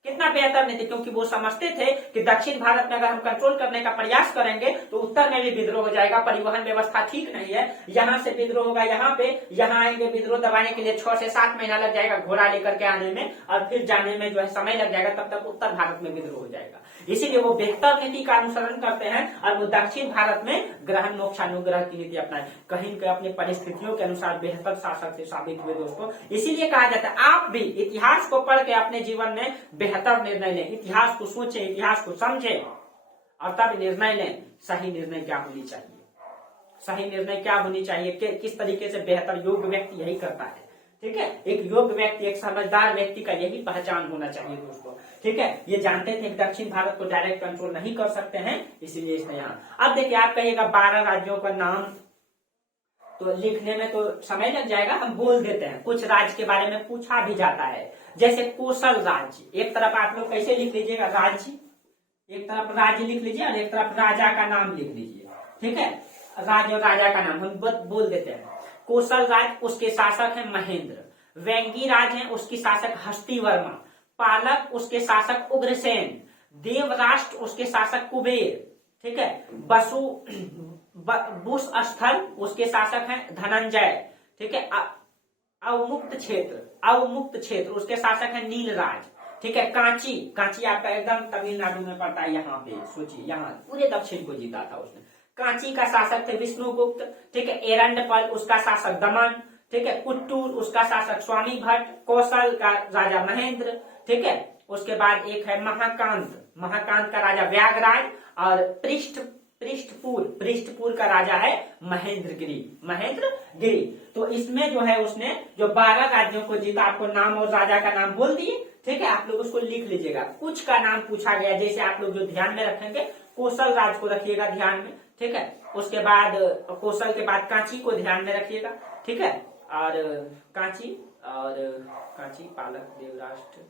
कितना बेहतर नीति, क्योंकि वो समझते थे कि दक्षिण भारत में अगर हम कंट्रोल करने का प्रयास करेंगे तो उत्तर में भी विद्रोह हो जाएगा, परिवहन व्यवस्था ठीक नहीं है, यहाँ से विद्रोह होगा यहाँ पे, यहाँ आएंगे विद्रोह दबाने के लिए 6 से 7 महीना लग जाएगा घोड़ा लेकर के आने में, और फिर जाने में जो है समय लग जाएगा, तब तक उत्तर भारत में विद्रोह हो जाएगा। इसीलिए वो बेहतर नीति का अनुसरण करते हैं, और वो दक्षिण भारत में ग्रहण मोक्षानुग्रह की नीति अपनाए, कहीं के अपनी परिस्थितियों के अनुसार बेहतर शासक से साबित हुए दोस्तों। इसीलिए कहा जाता है आप भी इतिहास को पढ़ के अपने जीवन में बेहतर निर्णय लें, इतिहास को सोचें, इतिहास को समझें, और तब निर्णय लें। सही निर्णय क्या होनी चाहिए, सही निर्णय क्या होनी चाहिए, किस तरीके से बेहतर योग्य व्यक्ति यही करता है। ठीक है, एक योग्य व्यक्ति, एक समझदार व्यक्ति का यही पहचान होना चाहिए दोस्तों। ठीक है, ये जानते थे कि दक्षिण भारत को डायरेक्ट कंट्रोल नहीं कर सकते हैं, इसीलिए इसने यहाँ। अब देखिए, आप कहिएगा 12 राज्यों का नाम, तो लिखने में तो समय लग जाएगा, हम बोल देते हैं। कुछ राज्य के बारे में पूछा भी जाता है, जैसे कोसल राज्य। एक तरफ आप लोग कैसे लिख लीजिएगा, राज्य, एक तरफ राज्य लिख लीजिए और एक तरफ राजा का नाम लिख लीजिए। ठीक है, राज्य और राजा का नाम हम बोल देते हैं। कोसल राज्य, उसके शासक हैं महेंद्र। वेंगी राज्य है, उसकी शासक हस्तिवर्मा। पालक, उसके शासक उग्रसेन। देवराष्ट्र, उसके शासक कुबेर। ठीक है, बुश स्थल, उसके शासक हैं धनंजय। ठीक है, अवमुक्त क्षेत्र, उसके शासक हैं नीलराज। ठीक है, कांची आपका एकदम तमिलनाडु में पड़ता है, यहाँ पे सोचिए, यहाँ पूरे दक्षिण को जीता था उसने। कांची का शासक थे विष्णुगुप्त, ठीक है। एरंडपल उसका शासक दमन, ठीक है। कुट्टूर उसका शासक स्वामी भट्ट, कौशल का राजा महेंद्र, ठीक है। उसके बाद एक है महाकांत, महाकांत का राजा व्यागराज, और पृष्ठपुर का राजा है महेंद्रगिरी। तो इसमें जो है उसने जो 12 राज्यों को जीता, आपको नाम और राजा का नाम बोल दिए, ठीक है। आप लोग उसको लिख लीजिएगा। कुछ का नाम पूछा गया, जैसे आप लोग जो ध्यान में रखेंगे कौशल राज को रखिएगा ध्यान में, ठीक है। उसके बाद कौशल के बाद कांची को ध्यान में रखिएगा, ठीक है। और कांची पालक देवराष्ट्र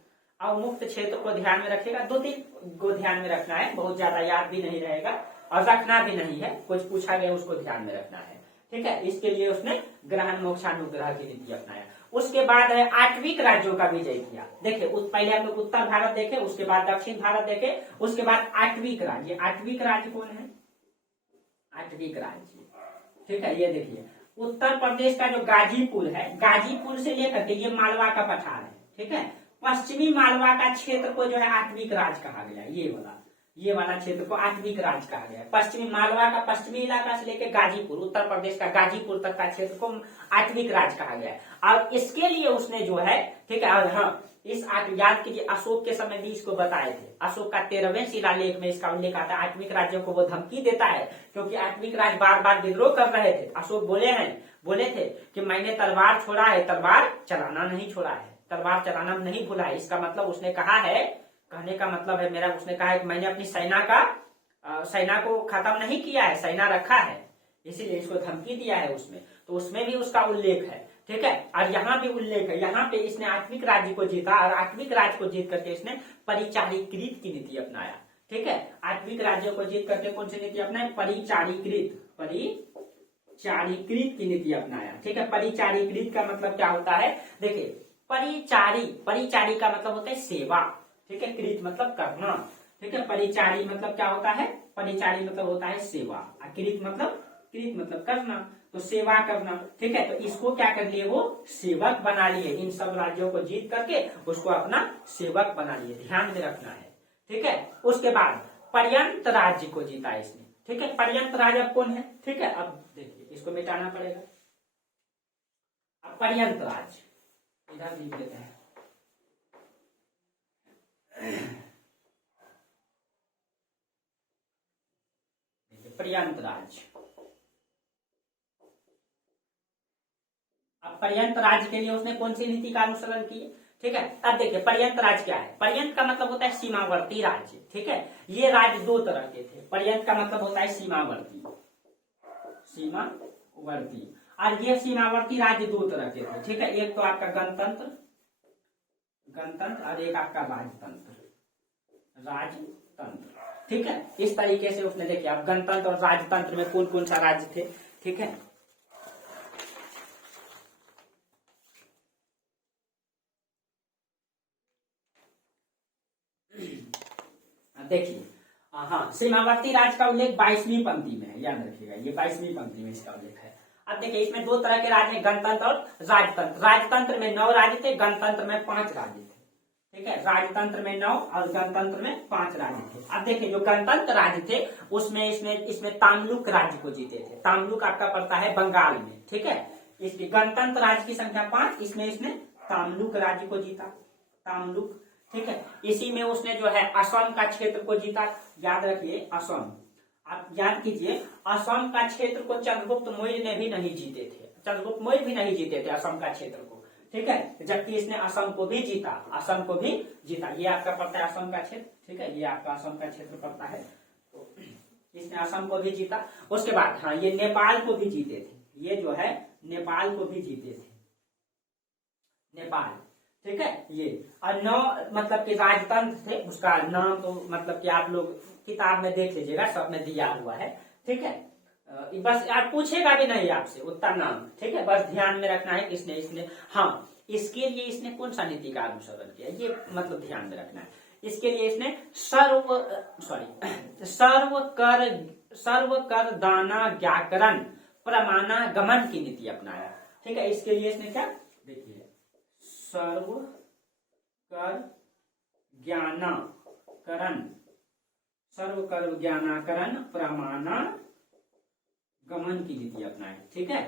और मुक्त क्षेत्र को ध्यान में रखिएगा। 2-3 को ध्यान में रखना है, बहुत ज्यादा याद भी नहीं रहेगा और रखना भी नहीं है, कुछ पूछा गया उसको ध्यान में रखना है, ठीक है। इसके लिए उसने ग्रहण मोक्षानुग्रह की नीति अपनाया। उसके बाद है आठवीं राज्यों का विजय किया। देखिए पहले हम लोग उत्तर भारत देखे, उसके बाद दक्षिण भारत देखे, उसके बाद आठवीं राज्य। आठवीं राज्य कौन है? आठवीं राज्य, ठीक है। ये देखिए उत्तर प्रदेश का जो गाजीपुर है, गाजीपुर से लेकर के ये मालवा का पठार है, ठीक है। पश्चिमी मालवा का क्षेत्र को जो है आठवीं राज कहा गया। ये वाला क्षेत्र को आठवीं राज कहा गया है। पश्चिमी मालवा का पश्चिमी इलाका से लेकर गाजीपुर, उत्तर प्रदेश का गाजीपुर तक का क्षेत्र को आठवीं राज कहा गया है। और इसके लिए उसने जो है, ठीक है। और हाँ, इस याद कीजिए अशोक के समय भी इसको बताए थे। अशोक का 13वें शिलालेख में इसका उल्लेख आता है। आठवीं राज्यों को वो धमकी देता है क्योंकि आठवीं राज बार बार विद्रोह कर रहे थे। अशोक बोले थे कि मैंने तलवार छोड़ा है, तलवार चलाना नहीं छोड़ा है, तलवार चलाना नहीं भूला है। इसका मतलब उसने कहा है, कहने का मतलब है मेरा, उसने कहा है कि मैंने अपनी सेना को खत्म नहीं किया है, सेना रखा है, इसीलिए इसको धमकी दिया है उसमें। तो उसमें भी उसका उल्लेख है, ठीक है। और यहाँ भी उल्लेख है, यहाँ पे इसने आठवीं राज्य को जीता और आठवीं राज्य को जीत करके इसने परिचारीकृत की नीति अपनाया, ठीक है। आठवीं राज्यों को जीत करके कौन सी नीति अपनाया? परिचारीकृत की नीति अपनाया, ठीक है। परिचारीकृत का मतलब क्या होता है? देखिए परिचारी का मतलब होता है सेवा, ठीक है। कृत मतलब करना, ठीक है। परिचारी मतलब क्या होता है? परिचारी मतलब होता है सेवा, कृत मतलब करना, तो सेवा करना, ठीक है। तो इसको क्या कर लिए? वो सेवक बना लिए। इन सब राज्यों को जीत करके उसको अपना सेवक बना लिए, ध्यान में रखना है, ठीक है। उसके बाद पर्यंत राज्य को जीता इसने, ठीक है। पर्यंत राज्य अब कौन है? ठीक है, अब देखिए इसको मिटाना पड़ेगा। अब पर्यंत राज्य इधर लिख देते हैं। पर्यंत राज्य, अब पर्यंत राज्य के लिए उसने कौन सी नीति का अनुसरण किया? ठीक है। अब देखिए पर्यंत राज्य क्या है? पर्यंत का मतलब होता है सीमावर्ती राज्य, ठीक है। ये राज्य 2 तरह के थे। पर्यंत का मतलब होता है सीमावर्ती, और ये सीमावर्ती राज्य 2 तरह के थे, ठीक है। एक तो आपका गणतंत्र और एक आपका राजतंत्र, ठीक है। इस तरीके से उसने देखिए अब गणतंत्र और राजतंत्र में कौन कौन सा राज्य थे, ठीक है। देखिए हाँ, सीमावर्ती राज्य का उल्लेख 22वीं पंक्ति में है, याद रखिएगा, ये 22वीं पंक्ति में इसका उल्लेख है। अब देखिए इसमें 2 तरह के राज्य हैं, गणतंत्र और राजतंत्र। राजतंत्र में 9 राज्य थे, गणतंत्र में 5 राज्य थे, ठीक है। राजतंत्र में 9 और गणतंत्र में 5 राज्य थे। अब देखिए जो गणतंत्र राज्य थे उसमें इसमें तामलुक राज्य को जीते थे। तामलुक आपका पड़ता है बंगाल में, ठीक है। इसकी गणतंत्र राज्य की संख्या 5, इसमें इसने तामलुक राज्य को जीता, तामलुक, ठीक है। इसी में उसने जो है असम का क्षेत्र को जीता। याद रखिए असम, आप याद कीजिए असम का क्षेत्र को चंद्रगुप्त मौर्य ने भी नहीं जीते थे, चंद्रगुप्त मौर्य भी नहीं जीते थे असम का क्षेत्र को, ठीक है। जबकि इसने असम को भी जीता, ये आपका पड़ता है असम का क्षेत्र, ठीक है। ये आपका असम का क्षेत्र पड़ता है, तो इसने असम को भी जीता। उसके बाद हाँ, ये नेपाल को भी जीते थे, ये जो है नेपाल को भी जीते थे, नेपाल, ठीक है। ये और 9 मतलब कि राजतंत्र थे, उसका नाम तो मतलब कि आप लोग किताब में देख लीजिएगा, सब में दिया हुआ है, ठीक है। बस आप पूछेगा भी नहीं आपसे उतना नाम, ठीक है। बस ध्यान में रखना है कि इसने हाँ, इसके लिए इसने कौन सा नीति का अनुसरण किया, ये मतलब ध्यान में रखना है। इसके लिए इसने सर्व कर दाना ज्ञाकरण प्रमाणागमन की नीति अपनाया, ठीक है। इसके लिए इसने क्या, देखिए सर्व कर ज्ञानाकरण गमन की नीति अपनाए। ठीक है,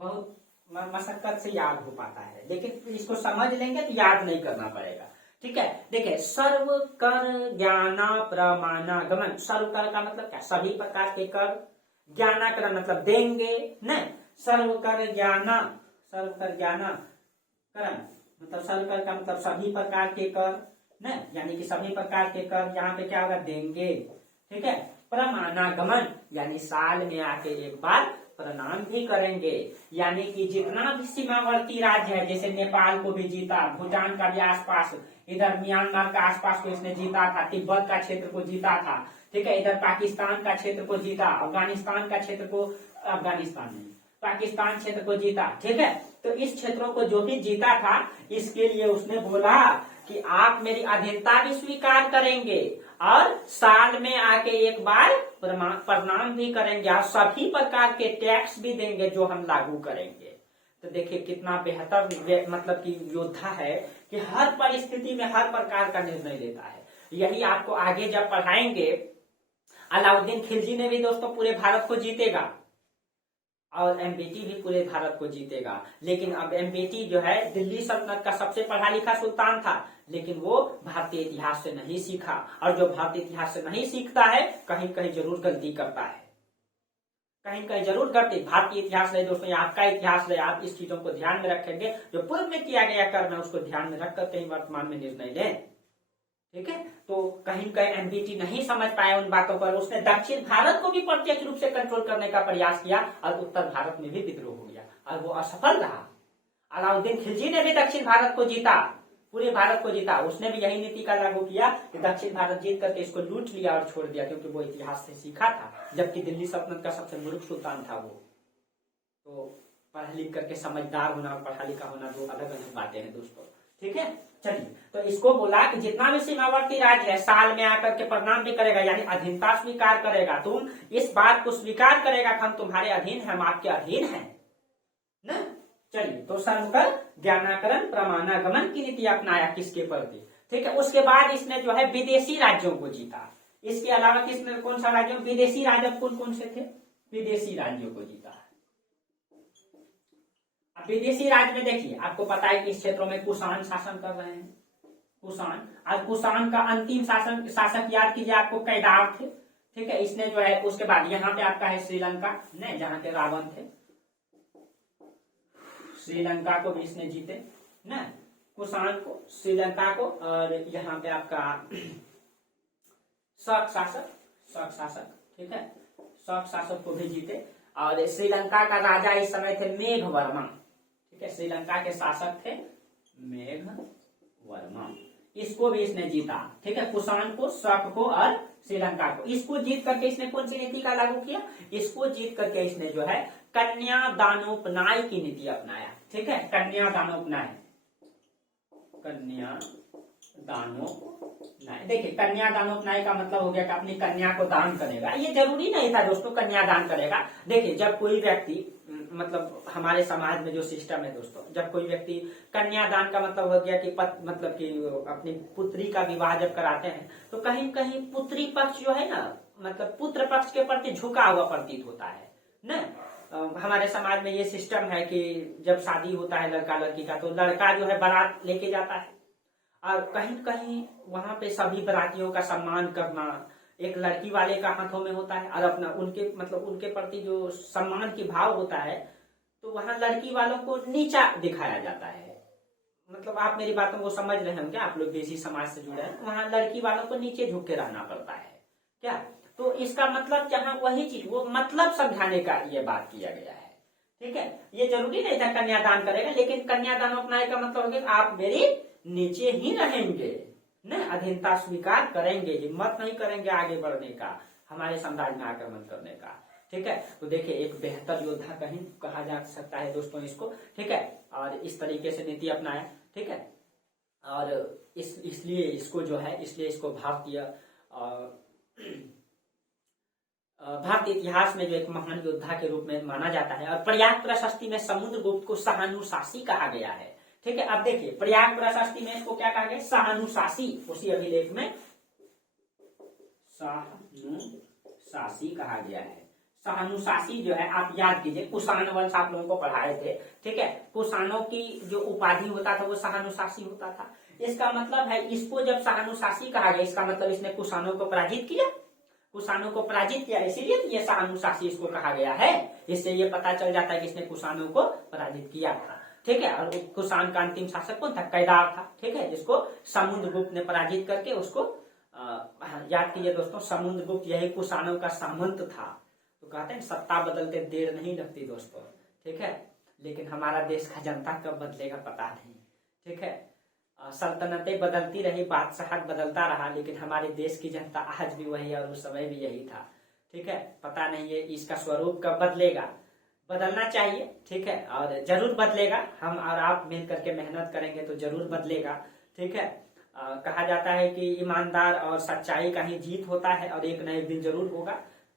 बहुत मशक्कत से याद हो पाता है, लेकिन इसको समझ लेंगे तो याद नहीं करना पड़ेगा। ठीक है, देखिए सर्व कर ज्ञाना प्रमाणा गमन। सर्व कर का मतलब क्या, सभी प्रकार के कर, ज्ञानाकरण मतलब देंगे न, सर्व कर ज्ञाना, सर्व कर ज्ञाना करण मतलब सर्व कर का मतलब सभी प्रकार के कर न, यानी कि सभी प्रकार के कर यहाँ पे क्या होगा, देंगे। ठीक है, प्रमाणागमन यानी साल में आके एक बार प्रणाम भी करेंगे, यानी कि जितना भी सीमावर्ती राज्य है, जैसे नेपाल को भी जीता, भूटान का भी आसपास, इधर म्यांमार का आसपास को इसने जीता था, तिब्बत का क्षेत्र को जीता था। ठीक है, इधर पाकिस्तान का क्षेत्र को जीता, अफगानिस्तान का क्षेत्र को, अफगानिस्तान नहीं पाकिस्तान क्षेत्र को जीता। ठीक है, तो इस क्षेत्रों को जो भी जीता था, इसके लिए उसने बोला कि आप मेरी अधीनता भी स्वीकार करेंगे और साल में आके एक बार प्रणाम भी करेंगे और सभी प्रकार के टैक्स भी देंगे जो हम लागू करेंगे। तो देखिए कितना बेहतर मतलब कि योद्धा है कि हर परिस्थिति में हर प्रकार का निर्णय लेता है। यही आपको आगे जब पढ़ाएंगे, अलाउद्दीन खिलजी ने भी दोस्तों पूरे भारत को जीतेगा और एमबीटी भी पूरे भारत को जीतेगा। लेकिन अब एमबीटी जो है दिल्ली सल्तनत का सबसे पढ़ा लिखा सुल्तान था, लेकिन वो भारतीय इतिहास से नहीं सीखा, और जो भारतीय इतिहास से नहीं सीखता है कहीं कहीं जरूर गलती करता है, कहीं कहीं जरूर गलती। भारतीय इतिहास है दोस्तों, आपका इतिहास है, आप इस चीजों को ध्यान में रखेंगे, जो पूर्व में किया गया कर्म है उसको ध्यान में रखकर कहीं वर्तमान में निर्णय लें। ठीक है, तो कहीं कहीं एमबीटी नहीं समझ पाया उन बातों पर, उसने दक्षिण भारत को भी प्रत्यक्ष रूप से कंट्रोल करने का प्रयास किया और उत्तर भारत में भी विद्रोह हो गया और वो असफल रहा। अलाउद्दीन खिलजी ने भी दक्षिण भारत को जीता, पूरे भारत को जीता, उसने भी यही नीति का लागू किया कि दक्षिण भारत जीत करके इसको लूट लिया और छोड़ दिया, क्योंकि वो इतिहास से सीखा था, जबकि दिल्ली सल्तनत का सबसे मूर्ख सुल्तान था वो। तो पढ़ लिख करके समझदार होना और पढ़ा लिखा होना दो अलग अलग बातें हैं दोस्तों। ठीक है, चलिए, तो इसको बोला कि जितना भी सीमावर्ती राज्य है साल में आकर के प्रणाम भी करेगा, यानी अधीनता स्वीकार करेगा, तुम इस बात को स्वीकार करेगा कि हम तुम्हारे अधीन हैं, हम आपके अधीन हैं ना। चलिए, तो सर्वकर ज्ञानाकरण प्रमाणागमन की नीति अपनाया किसके प्रति। ठीक है, उसके बाद इसने जो है विदेशी राज्यों को जीता। इसके अलावा किसने कौन सा राज्यों, विदेशी राज्य कौन कौन से थे, विदेशी राज्यों को जीता। विदेशी राज्य में देखिए आपको पता है कि इस क्षेत्रों में कुषाण शासन कर रहे हैं, कुषाण। आज कुषाण का अंतिम शासक याद कीजिए आपको, कैदार थे। ठीक है, इसने जो है उसके बाद यहाँ पे आपका है श्रीलंका नहीं, जहाँ के रावण थे, श्रीलंका को भी इसने जीते न, कुषाण को, श्रीलंका को, और यहाँ पे आपका शक शासक। ठीक है, शक शासक को भी जीते, और श्रीलंका का राजा इस समय थे मेघवर्मा। ठीक है, श्रीलंका के शासक थे मेघवर्मा, इसको भी इसने जीता। ठीक है, कुषाण को, शक को और श्रीलंका को, इसको जीत करके इसने कौन सी नीति का लागू किया, इसको जीत करके इसने जो है कन्यादानोपनाय की नीति अपनाया। ठीक है, कन्यादानोपनाय, देखिए कन्यादानोपनाय का मतलब हो गया कि अपनी कन्या को दान करेगा। ये जरूरी नहीं था दोस्तों कन्यादान करेगा। देखिए जब कोई व्यक्ति, मतलब हमारे समाज में जो सिस्टम है दोस्तों, जब कोई व्यक्ति कन्यादान का मतलब हो गया कि मतलब कि अपनी पुत्री का विवाह जब कराते हैं, तो कहीं कहीं पुत्री पक्ष जो है ना, मतलब पुत्र पक्ष के प्रति झुका हुआ प्रतीत होता है न। हमारे समाज में ये सिस्टम है कि जब शादी होता है लड़का लड़की का, तो लड़का जो है बारात लेके जाता है, और कहीं कहीं वहां पे सभी बरातियों का सम्मान करना एक लड़की वाले का हाथों में होता है, और अपना उनके मतलब उनके प्रति जो सम्मान की भाव होता है, तो वहां लड़की वालों को नीचा दिखाया जाता है। मतलब आप मेरी बातों को समझ रहे होंगे, आप लोग देसी समाज से जुड़े हैं, वहां लड़की वालों को नीचे झुक के रहना पड़ता है क्या। तो इसका मतलब जहाँ वही चीज, वो मतलब समझाने का ये बात किया गया है। ठीक है, ये जरूरी नहीं था कन्यादान करेगा, लेकिन कन्यादान अपनाने का मतलब हो गया आप मेरी नीचे ही रहेंगे न, अधीनता स्वीकार करेंगे, हिम्मत नहीं करेंगे आगे बढ़ने का, हमारे साम्राज्य में आक्रमण करने का। ठीक है, तो देखिए एक बेहतर योद्धा कहीं कहा जा सकता है दोस्तों इसको। ठीक है, और इस तरीके से नीति अपनाया। ठीक है, और इसलिए इसको जो है, इसलिए इसको भारतीय इतिहास में जो एक महान योद्धा के रूप में माना जाता है। और प्रयाग प्रशस्ति में समुद्रगुप्त को सहानुशासी कहा गया है। ठीक है, अब देखिए प्रयाग प्रशस्ति में इसको क्या कहा गया, सहानुशासी। उसी अभिलेख में सहानुशासी कहा गया है। सहानुशासी जो है, आप याद कीजिए कुषाण वंश आप लोगों को पढ़ाए थे, ठीक है। कुषाणों की जो उपाधि होता था वो सहानुशासी होता था। इसका मतलब है इसको जब सहानुशासी कहा गया, इसका मतलब इसने कुषाणों को पराजित किया, कुषाणों को पराजित किया, इसीलिए ये सहानुशासी इसको कहा गया है। इससे ये पता चल जाता है कि इसने कुषाणों को पराजित किया था, ठीक है। और कुषाण का अंतिम शासक कौन था? कैदार था, ठीक है, जिसको समुद्रगुप्त ने पराजित करके उसको याद कीजिए दोस्तों, समुद्रगुप्त यही कुषाणों का सामंत था। तो कहते हैं सत्ता बदलते देर नहीं लगती दोस्तों, ठीक है। लेकिन हमारा देश का जनता कब बदलेगा पता नहीं, ठीक है। सल्तनतें बदलती रही, बादशाह बदलता रहा, लेकिन हमारे देश की जनता आज भी वही और उस समय भी यही था, ठीक है। पता नहीं है इसका स्वरूप कब बदलेगा, बदलना चाहिए, ठीक है, और जरूर बदलेगा। हम और आप मिल करके मेहनत करेंगे तो जरूर बदलेगा, ठीक है। कहा जाता है कि ईमानदार और सच्चाई का ही जीत होता है और एक न एक दिन जरूर होगा।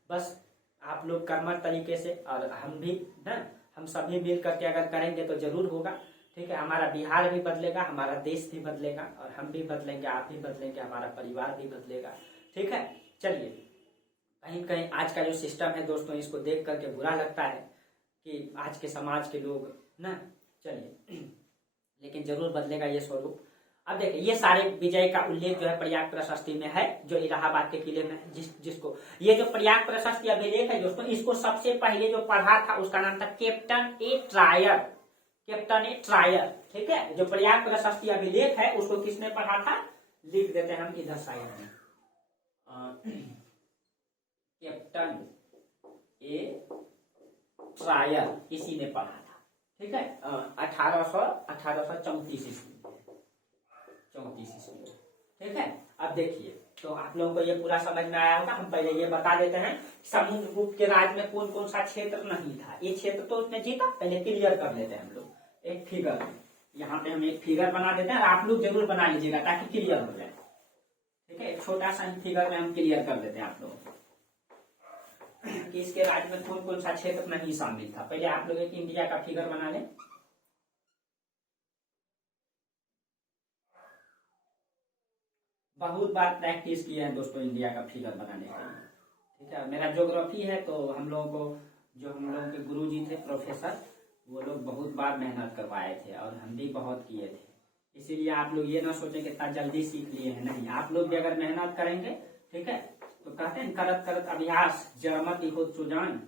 बस आप लोग कर्मठ तरीके से और हम भी ना, हम सभी मिल करके अगर करेंगे तो जरूर होगा, ठीक है। हमारा बिहार भी बदलेगा, हमारा देश भी बदलेगा और हम भी बदलेंगे, आप भी बदलेंगे, हमारा परिवार भी बदलेगा, ठीक है। चलिए, कहीं कहीं आज का जो सिस्टम है दोस्तों, इसको देख करके बुरा लगता है कि आज के समाज के लोग ना, चलिए, लेकिन जरूर बदलेगा ये स्वरूप। अब देखिए ये सारे विजय का उल्लेख जो है प्रयाग प्रशस्ति में है, जो इलाहाबाद के किले में है, जिसको ये जो प्रयाग प्रशस्ति अभिलेख है दोस्तों, इसको सबसे पहले जो पढ़ा था उसका नाम था कैप्टन ए ट्रायर, कैप्टन ए ट्रायर, ठीक है। जो प्रयाग प्रशस्ति अभिलेख है उसको किसने पढ़ा था, लिख देते हैं हम इधर साइड में, कैप्टन ए ट्रायर, इसी ने पढ़ा था, ठीक है। 1834 ईस्वी, 34 ईस्वी, ठीक है। अब देखिए, तो आप लोगों को ये पूरा समझ में आया होगा। हम पहले ये बता देते हैं समुद्रगुप्त के राज में कौन कौन सा क्षेत्र नहीं था। ये क्षेत्र तो उसने जीता, पहले क्लियर कर लेते हैं हम लोग एक फिगर, यहाँ पे हम एक फिगर बना देते हैं और आप लोग जरूर बना लीजिएगा ताकि क्लियर हो जाए, ठीक है। एक छोटा सा फिगर में हम क्लियर कर देते हैं आप लोग कि इसके राज्य में कौन कौन सा क्षेत्र नहीं शामिल था। पहले आप लोग एक इंडिया का फिगर बना लें, बहुत बार प्रैक्टिस किए हैं दोस्तों इंडिया का फिगर बनाने के लिए, ठीक है। मेरा ज्योग्राफी है तो हम लोगों को, जो हम लोगों के गुरुजी थे प्रोफेसर, वो लोग बहुत बार मेहनत करवाए थे और हम भी बहुत किए थे। इसीलिए आप लोग ये ना सोचें कि इतना जल्दी सीख लिए हैं, नहीं, आप लोग भी अगर मेहनत करेंगे, ठीक है, तो कहते हैं करत करत अभ्यास जरमत हो सुजान,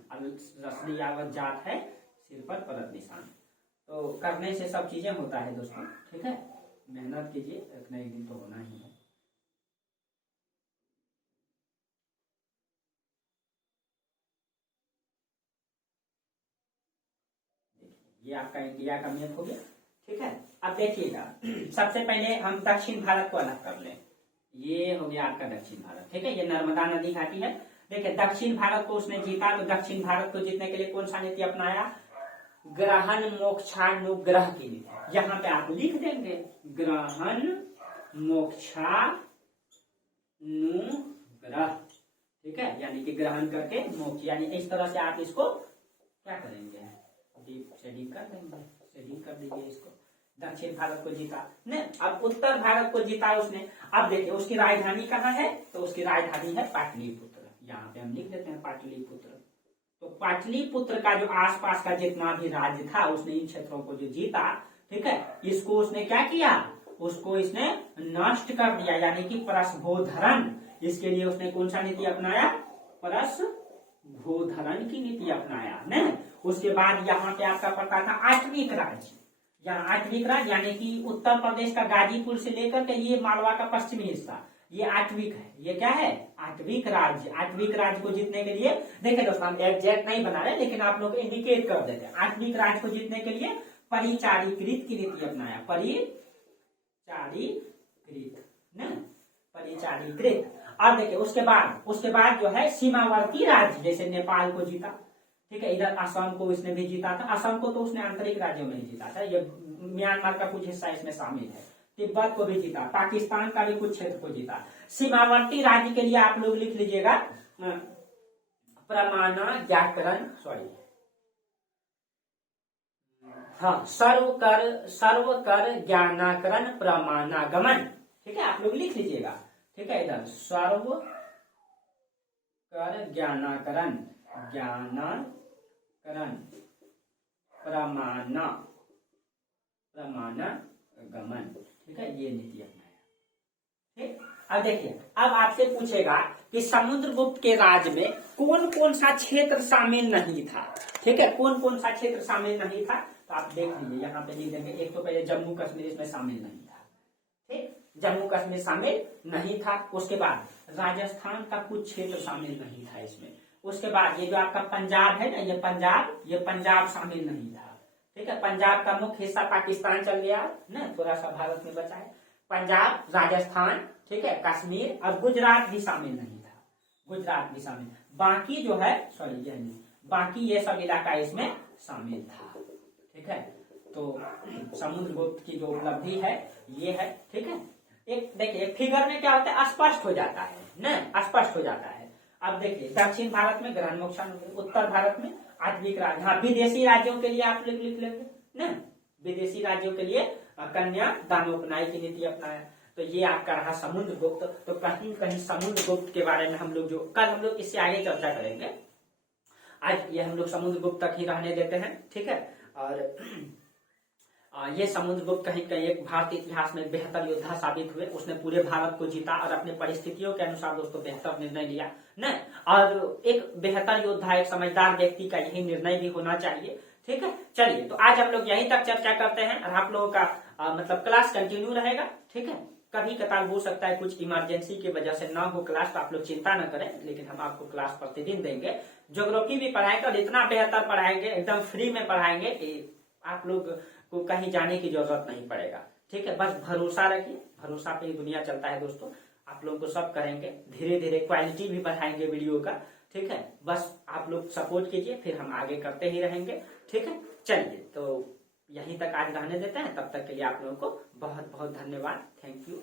रसली आवत जात है सिर पर परत निशान। तो करने से सब चीजें होता है दोस्तों, ठीक है। मेहनत कीजिए, एक न एक दिन तो होना ही है। ये आपका इंडिया का मैप हो गया, ठीक है। अब देखिएगा, सबसे पहले हम दक्षिण भारत को अलग कर लें। ये हो गया आपका दक्षिण भारत, ठीक है। ये नर्मदा नदी घाटी है। देखिए दक्षिण भारत को उसने जीता, तो दक्षिण भारत को जीतने के लिए कौन सा नीति अपनाया, ग्रहण मोक्षानुग्रह की नीति। यहाँ पे आप लिख देंगे ग्रहण मोक्षानुग्रह, ठीक है, यानी कि ग्रहण करके मोक्ष, यानी इस तरह से आप इसको क्या करेंगे, शेडिंग कर देंगे, शेडिंग कर दीजिए इसको। दक्षिण भारत को जीता ने, अब उत्तर भारत को जीता उसने। अब देखिए उसकी राजधानी कहाँ है, तो उसकी राजधानी है पाटलिपुत्र, यहाँ पे हम लिख देते हैं पाटलिपुत्र। तो पाटलिपुत्र का जो आसपास का जितना भी राज्य था उसने इन क्षेत्रों को जो जीता, ठीक है, इसको उसने क्या किया, उसको इसने नष्ट कर दिया, यानी कि परसभोधरण। इसके लिए उसने कौन सा नीति अपनाया, परसभोधरण की नीति अपनाया न। उसके बाद यहाँ पे आपका पड़ता था आठवीं राज्य, यहाँ आठवीं राज्य यानी कि उत्तर प्रदेश का गाजीपुर से लेकर के ये मालवा का पश्चिमी हिस्सा, ये आठवीं है। ये क्या है, आठवीं राज्य। आठवीं राज्य को जीतने के लिए, देखिए दोस्तों हम एग्जैक्ट नहीं बना रहे, लेकिन आप लोग इंडिकेट कर देते हैं। आठवीं राज्य को जीतने के लिए परिचारीकृत की नीति अपनाया, परिचारीकृत न, परिचारीकृत। अब देखिए उसके बाद जो है सीमावर्ती राज्य, जैसे नेपाल को जीता, ठीक है, इधर असम को इसने भी जीता था। असम को तो उसने आंतरिक राज्यों में ही जीता था, ये म्यांमार का कुछ हिस्सा इसमें शामिल है। तिब्बत को भी जीता, पाकिस्तान का भी कुछ क्षेत्र को जीता। सीमावर्ती राज्य के लिए आप लोग लिख लीजिएगा प्रमाणा व्याकरण, सर्व कर ज्ञानाकरण प्रमाणागमन, ठीक है, आप लोग लिख लीजिएगा, ठीक है। इधर सर्व कर ज्ञानाकरण ज्ञानाकरण प्रमाणगमन, ठीक है, ये नीति अपनाया। ठीक, अब देखिए, अब आपसे पूछेगा कि समुद्रगुप्त के राज में कौन कौन सा क्षेत्र शामिल नहीं था। ठीक है, कौन कौन सा क्षेत्र शामिल नहीं था, तो आप देख लीजिए यहाँ पे लिख देंगे। एक तो पहले जम्मू कश्मीर इसमें शामिल नहीं था। ठीक, जम्मू कश्मीर शामिल नहीं था। उसके बाद राजस्थान का कुछ क्षेत्र शामिल नहीं था इसमें। उसके बाद ये जो आपका पंजाब है ना, ये पंजाब शामिल नहीं था। ठीक है, पंजाब का मुख्य हिस्सा पाकिस्तान चल गया ना, थोड़ा सा भारत में बचा है। पंजाब, राजस्थान, ठीक है, कश्मीर और गुजरात भी शामिल नहीं था। गुजरात भी शामिल, बाकी जो है सॉरी ये नहीं, बाकी ये सब इलाका इसमें शामिल था। ठीक है, तो समुद्रगुप्त की जो उपलब्धि है ये है। ठीक है, एक देखिए फिगर में क्या होता है, स्पष्ट हो जाता है ना, स्पष्ट हो जाता है। अब देखिए दक्षिण भारत में ग्रहण मोक्षण, उत्तर भारत में आद्विक राज्य। हाँ, विदेशी राज्यों के लिए आप लिख लेंगे ना, विदेशी राज्यों के लिए कन्या दानोपनाय की नीति अपनाया। तो ये आपका रहा समुद्रगुप्त। तो कहीं कहीं समुद्रगुप्त के बारे में हम लोग जो कल हम लोग इससे आगे चर्चा करेंगे, आज ये हम लोग समुद्रगुप्त तक ही रहने देते हैं। ठीक है, और ये समुद्रगुप्त कहीं कहीं एक भारतीय इतिहास में बेहतर योद्धा साबित हुए। उसने पूरे भारत को जीता और अपने परिस्थितियों के अनुसार दोस्तों बेहतर निर्णय लिया न, और एक बेहतर योद्धा, एक समझदार व्यक्ति का यही निर्णय भी होना चाहिए। ठीक है, चलिए तो आज हम लोग यहीं तक चर्चा करते हैं और आप लोगों का मतलब क्लास कंटिन्यू रहेगा। ठीक है, कभी कतार हो सकता है कुछ इमरजेंसी की वजह से ना हो क्लास, तो आप लोग चिंता न करें, लेकिन हम आपको क्लास प्रतिदिन देंगे। ज्योग्राफी भी पढ़ाएंगे और इतना बेहतर पढ़ाएंगे, एकदम फ्री में पढ़ाएंगे कि आप लोग को कहीं जाने की जरूरत नहीं पड़ेगा। ठीक है, बस भरोसा रखिए, भरोसा पे ही दुनिया चलता है दोस्तों। आप लोग को सब करेंगे, धीरे धीरे क्वालिटी भी बढ़ाएंगे वीडियो का। ठीक है, बस आप लोग सपोर्ट कीजिए, फिर हम आगे करते ही रहेंगे। ठीक है, चलिए तो यहीं तक आज रहने देते हैं। तब तक के लिए आप लोगों को बहुत बहुत धन्यवाद। Thank you.